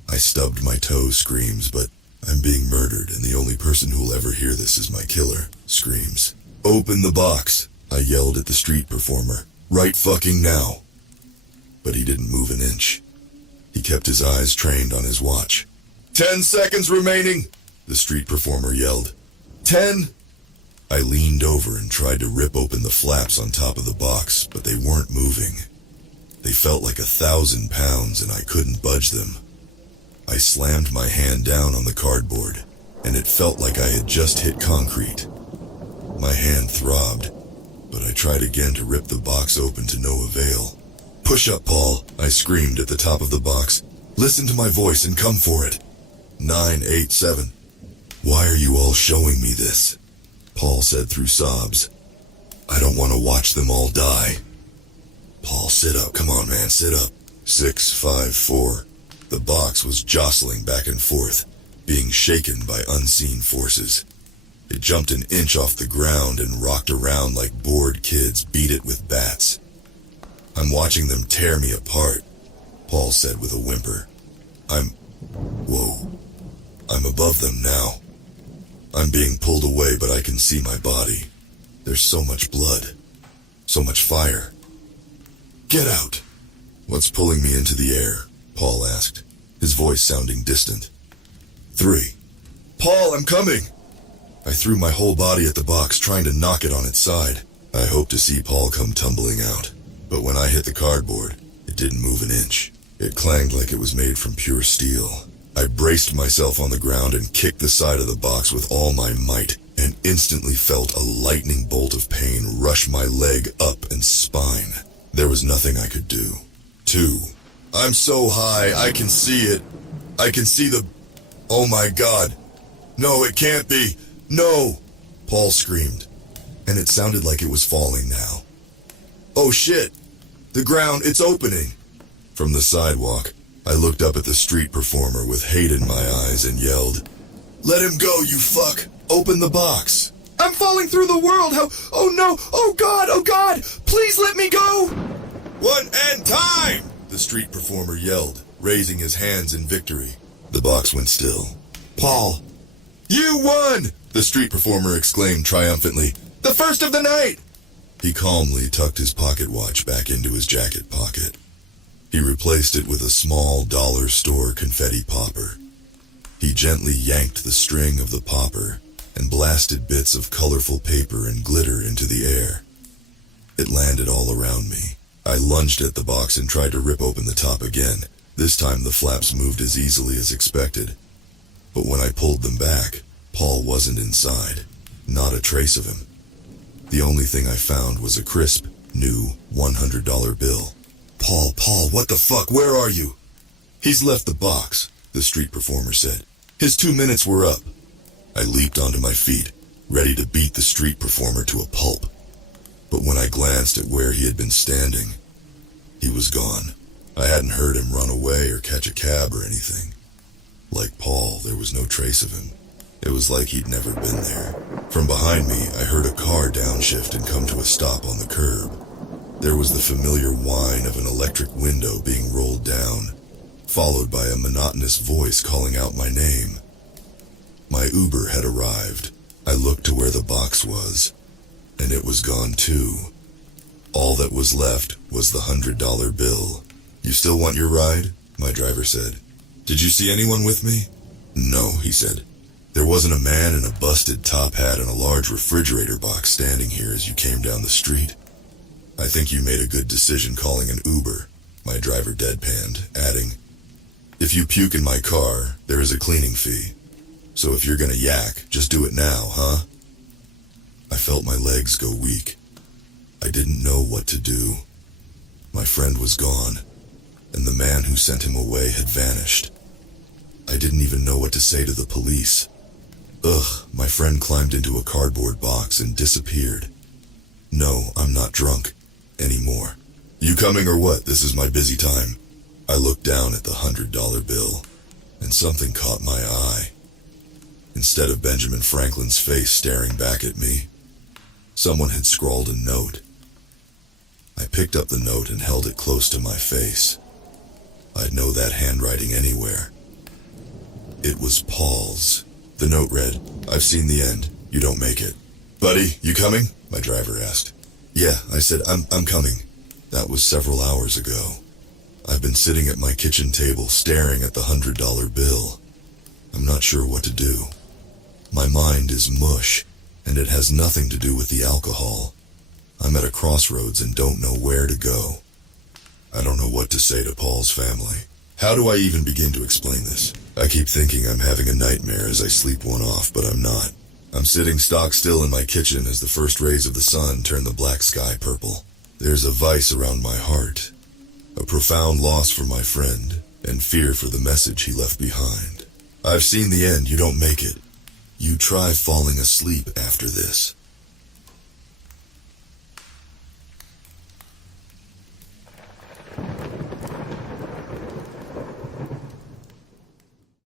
I stubbed my toe screams, but I'm being murdered and the only person who'll ever hear this is my killer screams. Open the box, I yelled at the street performer. Right fucking now. But he didn't move an inch. He kept his eyes trained on his watch. 10 seconds remaining, the street performer yelled. 10. I leaned over and tried to rip open the flaps on top of the box, but they weren't moving. They felt like 1,000 pounds and I couldn't budge them. I slammed my hand down on the cardboard, and it felt like I had just hit concrete. My hand throbbed, but I tried again to rip the box open to no avail. Push up, Paul, I screamed at the top of the box. Listen to my voice and come for it. 9, 8, 7. Why are you all showing me this? Paul said through sobs. I don't want to watch them all die. Paul, sit up. Come on, man, sit up. 6, 5, 4. The box was jostling back and forth, being shaken by unseen forces. It jumped an inch off the ground and rocked around like bored kids beat it with bats. I'm watching them tear me apart, Paul said with a whimper. Whoa. I'm above them now. I'm being pulled away, but I can see my body. There's so much blood. So much fire. Get out! What's pulling me into the air? Paul asked, his voice sounding distant. 3. Paul, I'm coming! I threw my whole body at the box, trying to knock it on its side. I hoped to see Paul come tumbling out, but when I hit the cardboard, it didn't move an inch. It clanged like it was made from pure steel. I braced myself on the ground and kicked the side of the box with all my might, and instantly felt a lightning bolt of pain rush my leg up and spine. There was nothing I could do. 2. I'm so high, I can see it. I can see the... Oh my God. No, it can't be. No! Paul screamed, and it sounded like it was falling now. Oh shit! The ground, it's opening! From the sidewalk, I looked up at the street performer with hate in my eyes and yelled, Let him go, you fuck! Open the box. I'm falling through the world. How? Oh no. Oh God. Please let me go. One and time! The street performer yelled, raising his hands in victory. The box went still. Paul. You won! The street performer exclaimed triumphantly. The first of the night. He calmly tucked his pocket watch back into his jacket pocket. He replaced it with a small dollar store confetti popper. He gently yanked the string of the popper and blasted bits of colorful paper and glitter into the air. It landed all around me. I lunged at the box and tried to rip open the top again. This time the flaps moved as easily as expected. But when I pulled them back, Paul wasn't inside. Not a trace of him. The only thing I found was a crisp, new $100 bill. Paul, what the fuck? Where are you? He's left the box, the street performer said. His 2 minutes were up. I leaped onto my feet, ready to beat the street performer to a pulp. But when I glanced at where he had been standing, he was gone. I hadn't heard him run away or catch a cab or anything. Like Paul, there was no trace of him. It was like he'd never been there. From behind me, I heard a car downshift and come to a stop on the curb. There was the familiar whine of an electric window being rolled down, followed by a monotonous voice calling out my name. My Uber had arrived. I looked to where the box was, and it was gone too. All that was left was the $100 bill. You still want your ride? My driver said. Did you see anyone with me? No, he said. There wasn't a man in a busted top hat and a large refrigerator box standing here as you came down the street. I think you made a good decision calling an Uber, my driver deadpanned, adding, if you puke in my car, there is a cleaning fee. So if you're gonna yak, just do it now, huh? I felt my legs go weak. I didn't know what to do. My friend was gone, and the man who sent him away had vanished. I didn't even know what to say to the police. My friend climbed into a cardboard box and disappeared. No, I'm not drunk anymore. You coming or what? This is my busy time. I looked down at the $100 bill, and something caught my eye. Instead of Benjamin Franklin's face staring back at me, someone had scrawled a note. I picked up the note and held it close to my face. I'd know that handwriting anywhere. It was Paul's. The note read, I've seen the end. You don't make it. Buddy, you coming? My driver asked. Yeah, I said, I'm coming. That was several hours ago. I've been sitting at my kitchen table staring at the $100 bill. I'm not sure what to do. My mind is mush, and it has nothing to do with the alcohol. I'm at a crossroads and don't know where to go. I don't know what to say to Paul's family. How do I even begin to explain this? I keep thinking I'm having a nightmare as I sleep one off, but I'm not. I'm sitting stock still in my kitchen as the first rays of the sun turn the black sky purple. There's a vice around my heart, a profound loss for my friend, and fear for the message he left behind. I've seen the end. You don't make it. You try falling asleep after this.